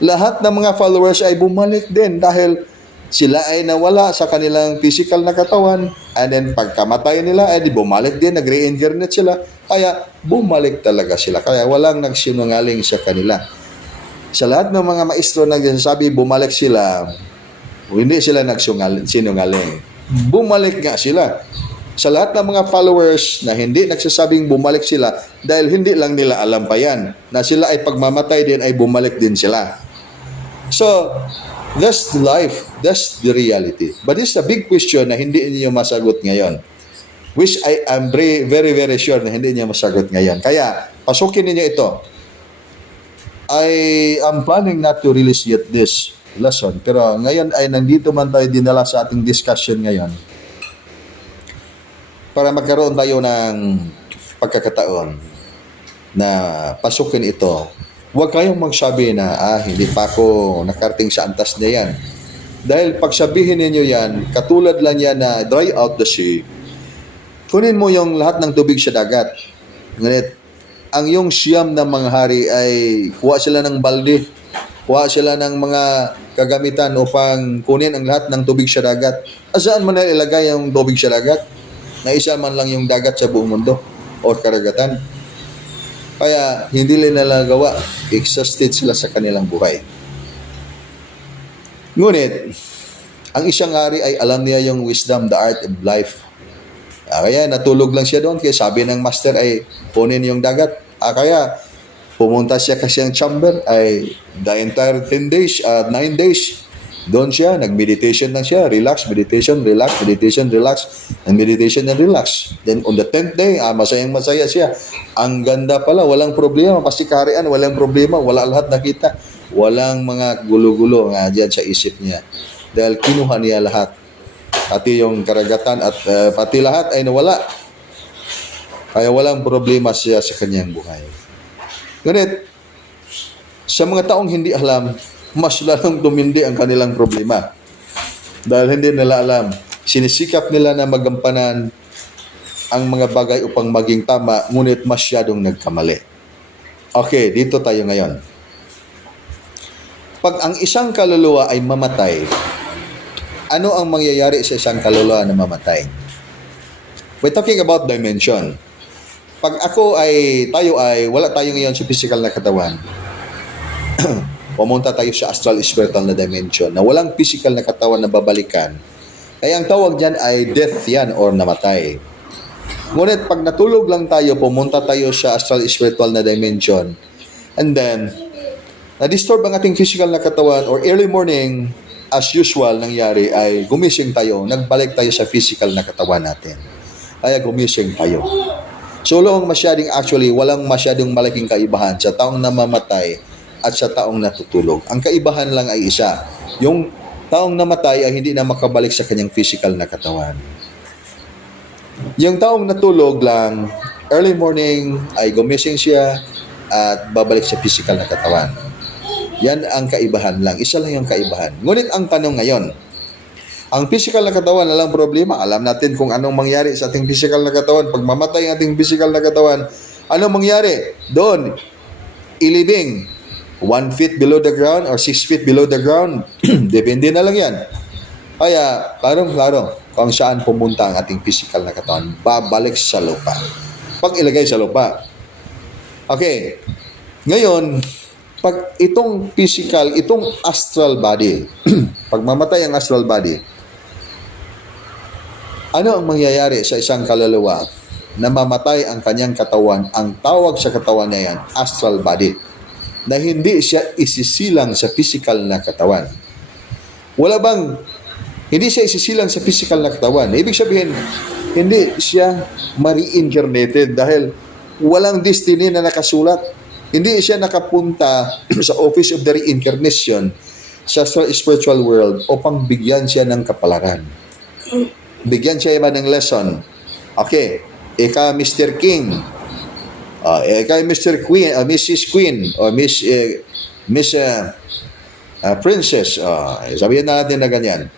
Lahat ng mga followers ay bumalik din dahil sila ay nawala sa kanilang physical na katawan and then pagkamatay nila ay bumalik din, nag-reincarnate sila kaya bumalik talaga sila kaya walang nagsinungaling sa kanila. Sa lahat ng mga maestro na nagsasabi bumalik sila, hindi sila nagsinungaling, bumalik nga sila. Sa lahat ng mga followers na hindi nagsasabing bumalik sila dahil hindi lang nila alam pa yan na sila ay pagmamatay din ay bumalik din sila. So that's the life. That's the reality. But it's a big question na hindi niyo masagot ngayon. Which I am very, very sure na hindi niyo masagot ngayon. Kaya, pasukin niyo ito. I am planning not to release yet this lesson. Pero ngayon ay nandito man tayo dinala sa ating discussion ngayon. Para magkaroon tayo ng pagkakataon na pasukin ito. Huwag kayong magsabi na, hindi pa ako nakarating sa antas na yan. Dahil pag sabihin ninyo yan, katulad lang yan na dry out the sea, kunin mo yung lahat ng tubig sa dagat. Ngunit, ang yung siyam na mga hari ay kuha sila ng balde kuha sila ng mga kagamitan upang kunin ang lahat ng tubig sa dagat. Saan man na ilagay yung tubig sa dagat? Na isa man lang yung dagat sa buong mundo o karagatan. Kaya hindi nila gawa. Exhausted sila sa kanilang buhay. Ngunit, ang isang hari ay alam niya yung wisdom, the art of life. Kaya natulog lang siya doon. Kaya sabi ng master ay kunin yung dagat. Kaya pumunta siya kasi ang chamber ay the entire 10 days, 9 days. Doon siya, nag-meditation lang siya. Relax, meditation, relax, meditation, relax. And meditation and relax. Then on the 10th day, masayang masaya siya. Ang ganda pala, walang problema. Pasikarian, walang problema. Wala lahat nakita. Walang mga gulo-gulo nga dyan sa isip niya. Dahil kinuha niya lahat. Pati yung karagatan at pati lahat ay nawala. Kaya walang problema siya sa kanyang buhay. Ngunit, sa mga taong hindi alam, mas lalong tumindi ang kanilang problema. Dahil hindi nila alam, sinisikap nila na magampanan ang mga bagay upang maging tama, ngunit masyadong nagkamali. Okay, dito tayo ngayon. Pag ang isang kaluluwa ay mamatay, ano ang mangyayari sa isang kaluluwa na mamatay? We're talking about dimension. Pag tayo ay, wala tayo ngayon sa physical na katawan, pumunta tayo sa astral spiritual na dimension na walang physical na katawan na babalikan, ay ang tawag dyan ay death yan or namatay. Ngunit pag natulog lang tayo, pumunta tayo sa astral spiritual na dimension, and then, na-disturb ang ating physical na katawan or early morning, as usual, nangyari ay gumising tayo, nagbalik tayo sa physical na katawan natin. Kaya gumising tayo. So, walang masyadong malaking kaibahan sa taong namamatay at sa taong natutulog. Ang kaibahan lang ay isa. Yung taong namatay ay hindi na makabalik sa kanyang physical na katawan. Yung taong natulog lang, early morning ay gumising siya at babalik sa physical na katawan. Yan ang kaibahan lang. Isa lang yung kaibahan. Ngunit ang tanong ngayon, ang physical na katawan, walang problema. Alam natin kung anong mangyari sa ating physical na katawan. Pag mamatay ang ating physical na katawan, anong mangyari? Doon, ilibing. 1 feet below the ground or 6 feet below the ground. Depende na lang yan. Kaya, klarong-klaro kung saan pumunta ang ating physical na katawan. Babalik sa lupa. Pag ilagay sa lupa. Okay. Ngayon, pag itong physical, itong astral body, pag mamatay ang astral body, ano ang mangyayari sa isang kaluluwa na mamatay ang kanyang katawan? Ang tawag sa katawan niya yan, astral body, na hindi siya isisilang sa physical na katawan. Hindi siya isisilang sa physical na katawan. Ibig sabihin, hindi siya ma-reincarnated dahil walang destiny na nakasulat. Hindi siya nakapunta sa Office of the Reincarnation sa spiritual world upang bigyan siya ng kapalaran. Bigyan siya iba ng lesson. Okay, ika Mr. King, ika Mr. Queen, Mrs. Queen, o Miss Princess, sabihin natin na ganyan.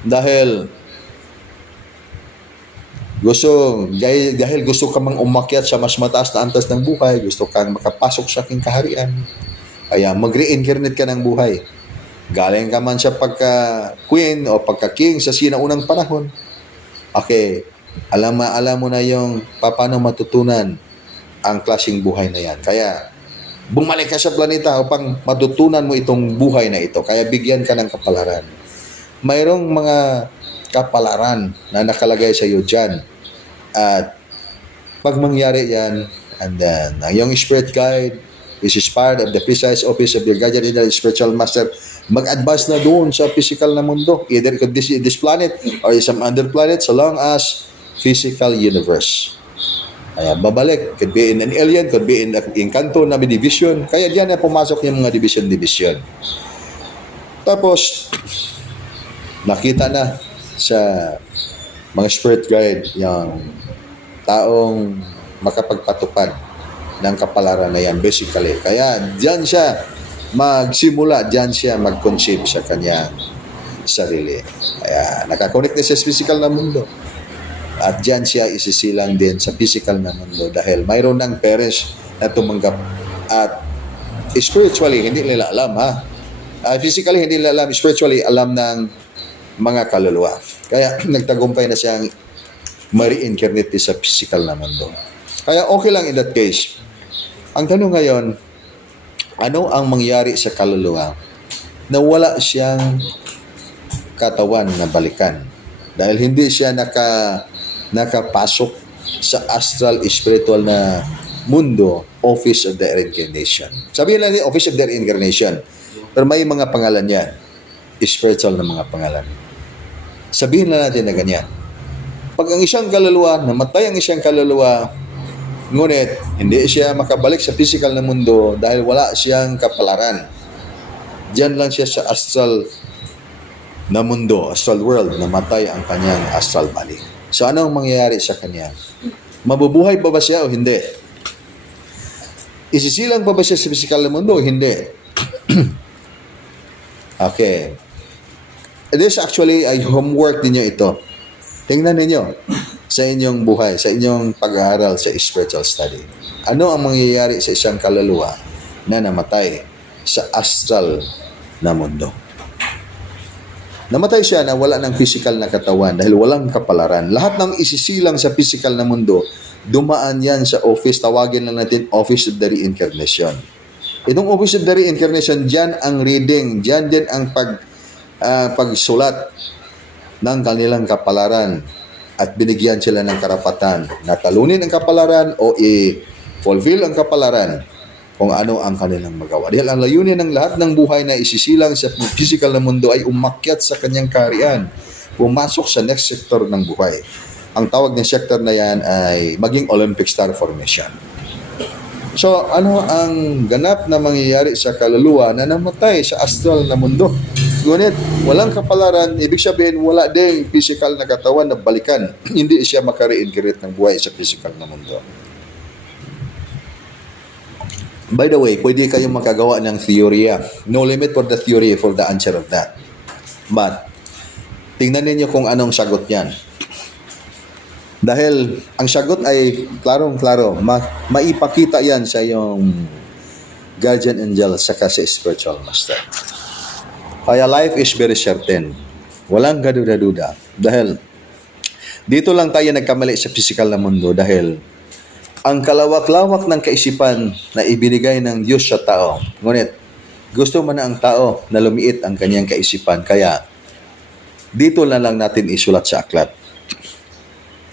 Dahil gusto ka mang umakyat sa mas mataas na antas ng buhay, gusto kang makapasok sa aking kaharian, kaya mag-reincarnate ka ng buhay. Galing ka man sa pagka-queen o pagka-king sa sinaunang panahon. Okay, alam mo na yung paano matutunan ang klaseng buhay na yan. Kaya, bumalik ka sa planeta upang matutunan mo itong buhay na ito. Kaya bigyan ka ng kapalaran. Mayroong mga kapalaran na nakalagay sa iyo dyan. At pag mangyari yan, and then, yung spirit guide, which is part of the precise office of your guardian angel, spiritual master, mag-advance na doon sa physical na mundo. Either it could be this planet or some other planet, so long as physical universe. Kaya babalik. Could be in an alien, could be in kanto na may division. Kaya diyan na pumasok yung mga division. Tapos, nakita na sa mga spirit guide yung taong makapagpatupad ng kapalaran na yan, basically. Kaya diyan siya magsimula, diyan siya mag-conceive sa kanya sarili. Kaya nakakonect na siya sa physical na mundo. At diyan siya isisilang din sa physical na mundo dahil mayroon ng parents na tumanggap at spiritually, hindi nila alam, ha? Physically, hindi nila alam. Spiritually, alam ng mga kaluluwa. Kaya, nagtagumpay na siyang ma-reincarnate sa physical na mundo. Kaya, okay lang in that case. Ang tanong ngayon, ano ang mangyari sa kaluluwa na wala siyang katawan na balikan? Dahil hindi siya nakapasok sa astral spiritual na mundo, office of the reincarnation. Sabihin lang office of the reincarnation. Pero may mga pangalan yan. Spiritual na mga pangalan. Sabihin lang natin na ganyan. Pag ang isang kaluluwa, namatay ang isang kaluluwa, ngunit hindi siya makabalik sa physical na mundo dahil wala siyang kapalaran. Diyan lang siya sa astral na mundo, astral world, namatay ang kanyang astral body. So ano ang mangyayari sa kanya? Mabubuhay pa ba siya o hindi? Isisilang pa ba siya sa physical na mundo o hindi? Okay. This actually ay homework ninyo ito. Tingnan ninyo sa inyong buhay, sa inyong pag-aaral sa spiritual study. Ano ang mangyayari sa isang kaluluwa na namatay sa astral na mundo? Namatay siya na wala ng physical na katawan dahil walang kapalaran. Lahat ng isisilang sa physical na mundo, dumaan yan sa office, tawagin lang natin Office of the Reincarnation. Itong Office of the Reincarnation, dyan ang reading, dyan din ang pagsulat ng kanilang kapalaran at binigyan sila ng karapatan na talunin ang kapalaran o i-fulfill ang kapalaran kung ano ang kanilang magawa. Dahil ang layunin ng lahat ng buhay na isisilang sa physical na mundo ay umakyat sa kanyang kaharian, pumasok sa next sector ng buhay. Ang tawag ng sector na yan ay maging Olympic star formation. So, ano ang ganap na mangyayari sa kaluluwa na namatay sa astral na mundo? Ngunit, walang kapalaran, ibig sabihin, wala ding physical na katawan na balikan. Hindi siya maka-reincarnate ng buhay sa physical na mundo. By the way, pwede kayong makagawa ng theorya. No limit for the theory for the answer of that. But, tingnan ninyo kung anong sagot yan. Dahil ang sagot ay klarong-klaro. Maipakita yan sa iyong guardian angel saka sa spiritual master. Kaya life is very certain. Walang gaduda-duda. Dahil dito lang tayo nagkamali sa physical na mundo dahil ang kalawak-lawak ng kaisipan na ibinigay ng Diyos sa tao. Ngunit, gusto man ang tao na lumiit ang kanyang kaisipan. Kaya, dito na lang natin isulat sa aklat.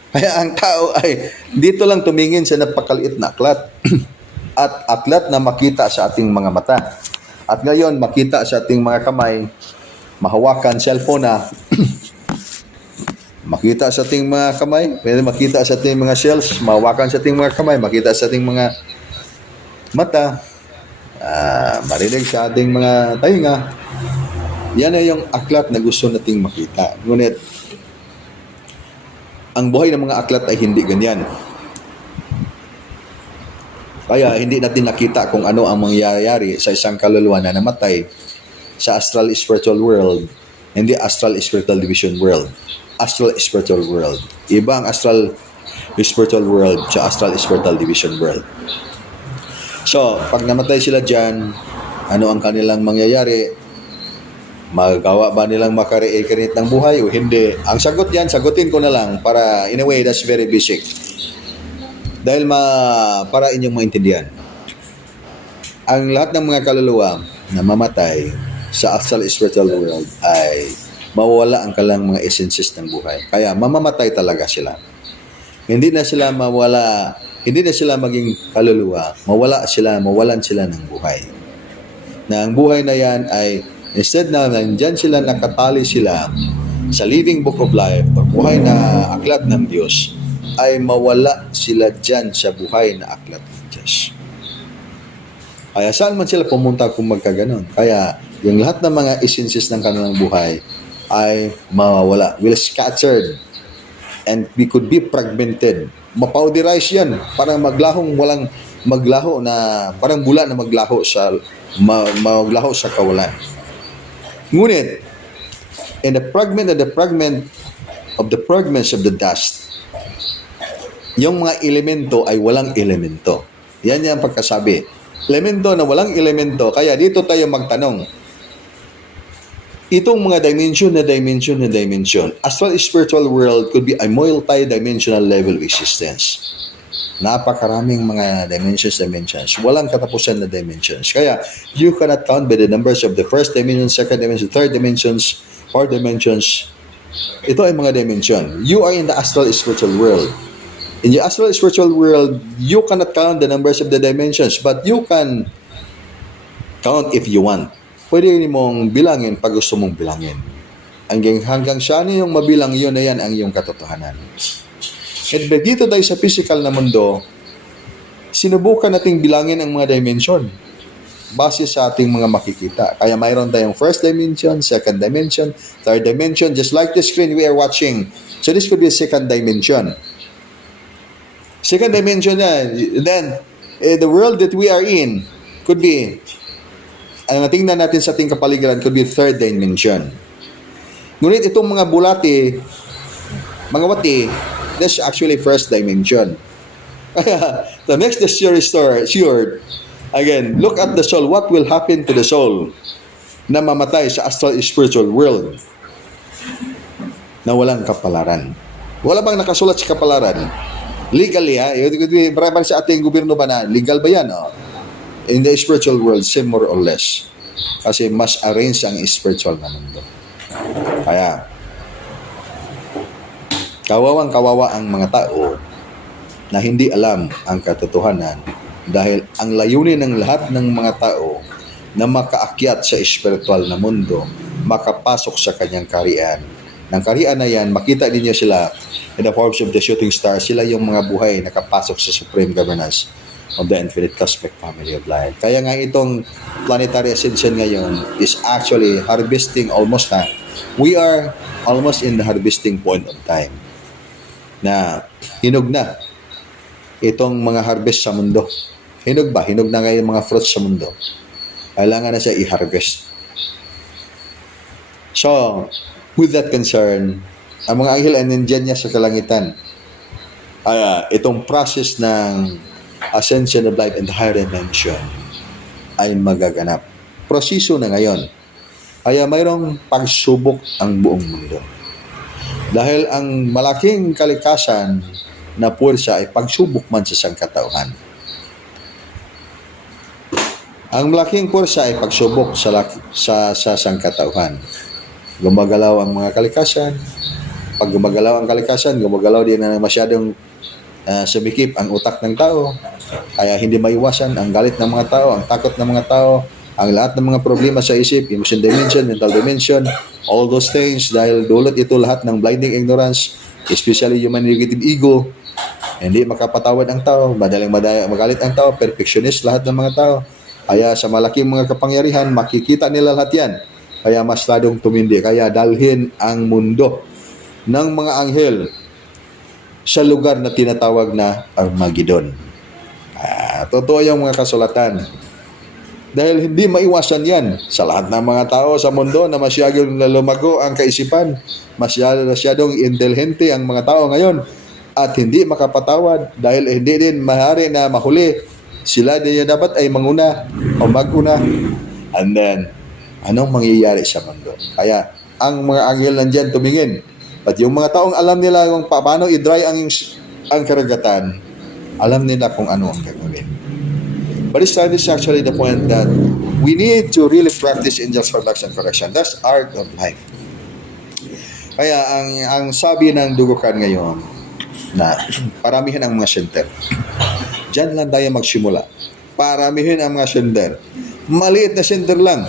Kaya ang tao ay dito lang tumingin sa napakaliit na aklat. At aklat na makita sa ating mga mata. At ngayon, makita sa ating mga kamay, mahawakan cellphone na, makita sa ating mga kamay, pwede makita sa ating mga cells, mahawakan sa ating mga kamay, makita sa ating mga mata, marinig sa ating mga tainga. Yan ay yung aklat na gusto nating makita. Ngunit, ang buhay ng mga aklat ay hindi ganyan. Kaya hindi natin nakita kung ano ang mangyayari sa isang kaluluwa na namatay sa astral spiritual world, hindi astral spiritual division world. Astral spiritual world. Iba ang astral spiritual world sa astral spiritual division world. So, pag namatay sila dyan, ano ang kanilang mangyayari? Magagawa ba nilang maka-reincarnate ng buhay o hindi? Ang sagot yan, sagutin ko na lang para in a way that's very basic. Dahil para inyong maintindihan. Ang lahat ng mga kaluluwa na mamatay sa astral spiritual world ay mawawala ang kalang mga essences ng buhay. Kaya mamamatay talaga sila. Hindi na sila mawala, hindi na sila maging kaluluwa, mawalan sila ng buhay. Na ang buhay na yan ay instead na nandyan sila, nakatali sila sa living book of life o buhay na aklat ng Diyos, ay mawala sila dyan sa buhay na aklat ng Diyos. Kaya saan man sila pumunta kung magkaganon? Kaya yung lahat ng mga essences ng kanilang buhay ay mawawala, will scattered, and we could be fragmented. Mapowderize yan, parang walang maglaho na, parang bula na maglaho sa kawalan. Ngunit, in the fragment of the fragments of the dust, yung mga elemento ay walang elemento. Yan yung pagkasabi Elemento na walang elemento. Kaya dito tayo magtanong. Itong mga dimension, astral spiritual world could be a multi-dimensional level of existence. Napakaraming mga dimensions. Walang katapusan na dimensions. Kaya, you cannot count by the numbers of the first dimension, second dimension, third dimensions, fourth dimensions. Ito ay mga dimension. You are in the astral spiritual world. In the astral spiritual world, you cannot count the numbers of the dimensions, but you can count if you want. Pwede mong bilangin pag gusto mong bilangin. Hanggang saan yung mabilang yun na yan ang iyong katotohanan. At dito tayo sa physical na mundo, sinubukan nating bilangin ang mga dimension base sa ating mga makikita. Kaya mayroon tayong first dimension, second dimension, third dimension, just like the screen we are watching. So this could be a second dimension. Second dimension na, then the world that we are in could be, ang tingnan natin sa ating kapaligiran, could be third dimension. Ngunit itong mga bulati, mga wati, that's actually first dimension. Kaya, the next the story assured, again, look at the soul. What will happen to the soul na mamatay sa astral spiritual world na walang kapalaran? Wala bang nakasulat sa kapalaran? Legally, marami sa ating gobyerno ba na legal ba yan? Oh? In the spiritual world, same more or less. Kasi mas arrange ang spiritual na mundo. Kaya, kawawang-kawawa ang mga tao na hindi alam ang katotohanan dahil ang layunin ng lahat ng mga tao na makaakyat sa spiritual na mundo, makapasok sa kanyang kaharian. Ng kaharian na yan, makita ninyo sila in the forms of the shooting stars, sila yung mga buhay na nakapasok sa supreme governance of the infinite cosmic family of light. Kaya nga itong planetary ascension ngayon is actually harvesting almost na. We are almost in the harvesting point of time. Na hinog na itong mga harvest sa mundo. Hinog ba? Hinog na ngayon mga fruits sa mundo. Kailangan na siya i-harvest. So, with that concern, ang mga anghel ay nandiyan niya sa kalangitan. Kaya itong process ng ascension of life in the higher dimension ay magaganap. Proseso na ngayon. Kaya mayroong pagsubok ang buong mundo. Dahil ang malaking kalikasan na puwersa ay pagsubok man sa sangkatauhan. Ang malaking puwersa ay pagsubok sa sangkatauhan. Gumagalaw ang mga kalikasan. Pag gumagalaw ang kalikasan, gumagalaw din na masyadong sumikip ang utak ng tao. Kaya hindi maiwasan ang galit ng mga tao, ang takot ng mga tao, ang lahat ng mga problema sa isip, emotion dimension, mental dimension, all those things, dahil dulot ito lahat ng blinding ignorance, especially human negative ego. Hindi makapatawad ang tao, madaling magalit ang tao, perfectionist lahat ng mga tao. Kaya sa malaking mga kapangyarihan, makikita nila lahat yan. Kaya mas ladong tumindi. Kaya dalhin ang mundo ng mga anghel sa lugar na tinatawag na Armageddon. Totoo yung mga kasulatan. Dahil hindi maiwasan yan sa lahat ng mga tao sa mundo na masyadong lumago ang kaisipan, masyadong intelihente ang mga tao ngayon at hindi makapatawad dahil hindi din mahari na mahuli. Sila din dapat ay manguna o maguna. And then, anong mangyayari sa mundo? Kaya, ang mga anghel nandyan tumingin. At yung mga taong alam nila kung paano i-dry ang karagatan, alam nila kung ano ang gagawin. But this is actually the point that we need to really practice angels production correction. That's art of life. Kaya ang sabi ng dugukan ngayon na paramihin ang mga center. Diyan lang tayo magsimula. Paramihin ang mga center. Maliit na center lang.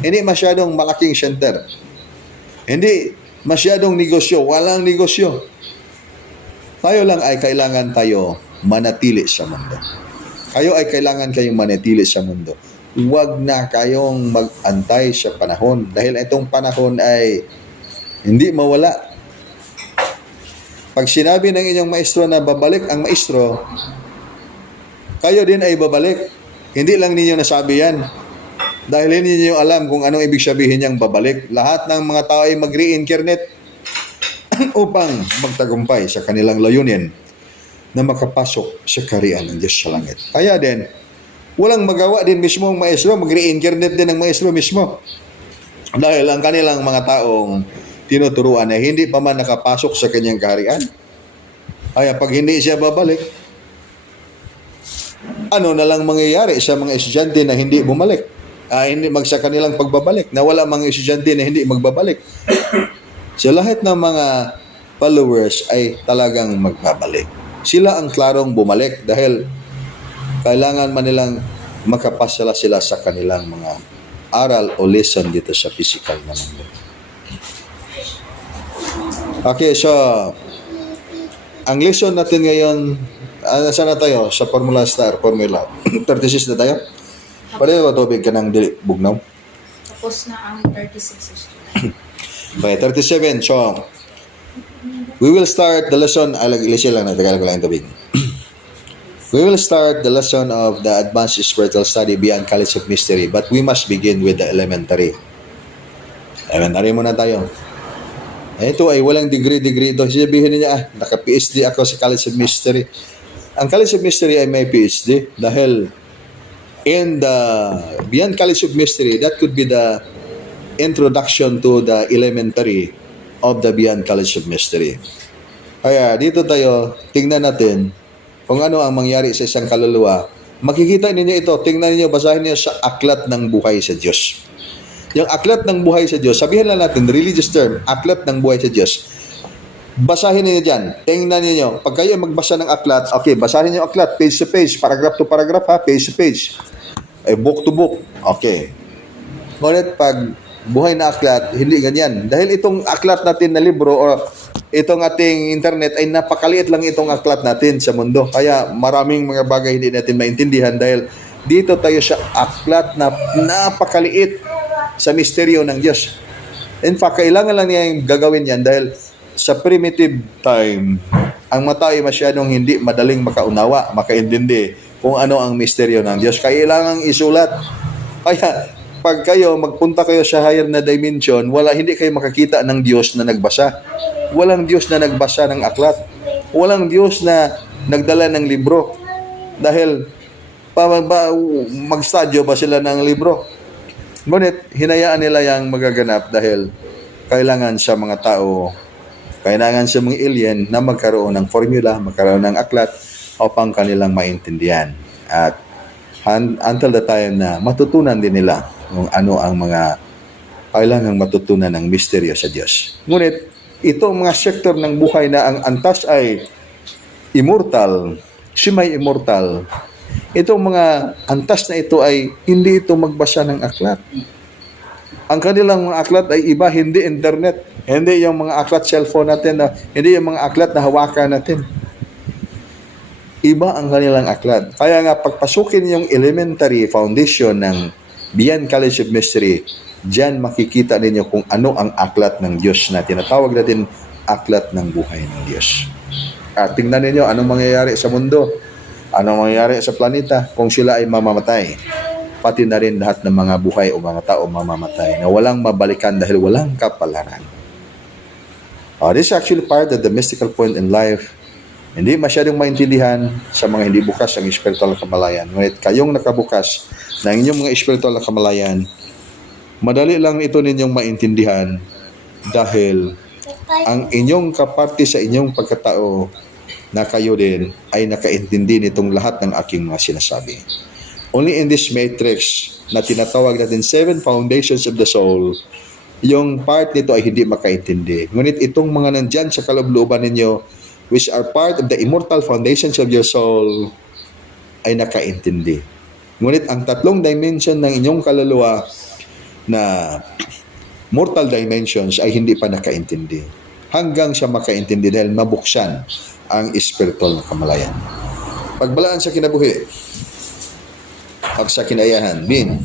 Hindi masyadong malaking center. Hindi masyadong negosyo. Walang negosyo. Tayo lang ay kailangan tayo manatili sa mundo. Kayo ay kailangan kayong manatili sa mundo. Huwag na kayong mag-antay sa panahon dahil itong panahon ay hindi mawala. Pag sinabi ng inyong maestro na babalik ang maestro, kayo din ay babalik. Hindi lang ninyo nasabi yan. Dahil hindi niyo alam kung anong ibig sabihin niyang babalik. Lahat ng mga tao ay mag-reincarnate upang magtagumpay sa kanilang layunin na makapasok sa kaharian ng Diyos sa langit. Kaya din, Walang magawa din mismo ang maestro, mag-reincarnate din ang maestro mismo. Dahil ang kanilang mga taong tinuturuan ay hindi pa man nakapasok sa kanyang kaharian. Kaya pag hindi siya babalik, ano na lang mangyayari sa mga estudyante na hindi bumalik? Hindi sa kanilang pagbabalik, na wala mga estudyante na hindi magbabalik. So lahat ng mga followers ay talagang magbabalik. Sila ang klarong bumalik dahil kailangan man nilang makapasala sila sa kanilang mga aral o lesson dito sa physical na mundo. Okay, so ang lesson natin ngayon, saan na tayo? Sa formula star, formula. 36 na tayo? Pareho ba tubig ka ng bugnaw? Tapos na ang 36. Okay, 37. So, we will start the lesson. Ilisya lang na, Tagalog lang yung tubig. We will start the lesson of the advanced spiritual study beyond College of Mystery, but we must begin with the elementary. Elementary muna tayo. Ito ay walang degree ito. Sabihin niya, naka-PhD ako sa College of Mystery. Ang College of Mystery ay may PhD dahil in the beyond College of Mystery, that could be the introduction to the elementary of the beyond College of Mystery. Kaya dito tayo, tingnan natin kung ano ang mangyari sa isang kaluluwa. Makikita ninyo ito, tingnan ninyo, basahin niyo sa Aklat ng Buhay sa Diyos. Yung Aklat ng Buhay sa Diyos, sabihin lang natin, religious term, Aklat ng Buhay sa Diyos. Basahin niyo dyan, tingnan niyo. Pag kayo magbasa ng aklat, okay, basahin niyo aklat, page to page, paragraph to paragraph, page to page. Book to book. Okay. Ngunit pag buhay na aklat, hindi ganyan. Dahil itong aklat natin na libro o itong ating internet ay napakaliit lang itong aklat natin sa mundo. Kaya maraming mga bagay hindi natin maintindihan dahil dito tayo sa aklat na napakaliit sa misteryo ng Diyos. In fact, kailangan lang niya yung gagawin yan dahil sa primitive time, ang mata ay masyadong hindi madaling makaunawa, makaintindi kung ano ang misteryo ng Diyos. Kailangang isulat. Kaya pag kayo, magpunta kayo sa higher na dimension, hindi kayo makakita ng Diyos na nagbasa. Walang Diyos na nagbasa ng aklat. Walang Diyos na nagdala ng libro. Dahil, mag-studio ba sila ng libro? Ngunit, hinayaan nila yung magaganap dahil kailangan sa mga tao, kailangan sa mga alien na magkaroon ng formula, magkaroon ng aklat upang kanilang maintindihan. At until the time na matutunan din nila kung ano ang mga kailangang matutunan ng misteryo sa Diyos. Ngunit, itong mga sektor ng buhay na ang antas ay immortal, semi-immortal, itong mga antas na ito ay hindi ito magbasa ng aklat. Ang kanilang mga aklat ay iba, hindi internet. Hindi yung mga aklat cellphone natin, hindi yung mga aklat na hawakan natin. Iba ang kanilang aklat. Kaya nga, pagpasukin yung elementary foundation ng Beyond College of Mystery, diyan makikita ninyo kung ano ang aklat ng Diyos na tinatawag natin aklat ng buhay ng Diyos. At tingnan ninyo anong mangyayari sa mundo, anong mangyayari sa planeta kung sila ay mamamatay. Pati na rin lahat ng mga buhay o mga tao mamamatay na walang mabalikan dahil walang kapalaran. This is actually part of the mystical point in life. Hindi masyadong maintindihan sa mga hindi bukas ang spiritual na kamalayan. Ngunit kayong nakabukas ng inyong mga spiritual na kamalayan, madali lang ito ninyong maintindihan dahil ang inyong kaparte sa inyong pagkatao na kayo din ay nakaintindi nitong lahat ng aking mga sinasabi. Only in this matrix na tinatawag natin 7 foundations of the soul, yung part nito ay hindi makaintindi. Ngunit itong mga nandyan sa kalooban ninyo, which are part of the immortal foundations of your soul, ay nakaintindi. Ngunit ang tatlong dimension ng inyong kaluluwa na mortal dimensions ay hindi pa nakaintindi. Hanggang siya makaintindi dahil mabuksan ang spiritual na kamalayan. Pagbalaan sa kinabuhi, pag sa kinayahan, bin.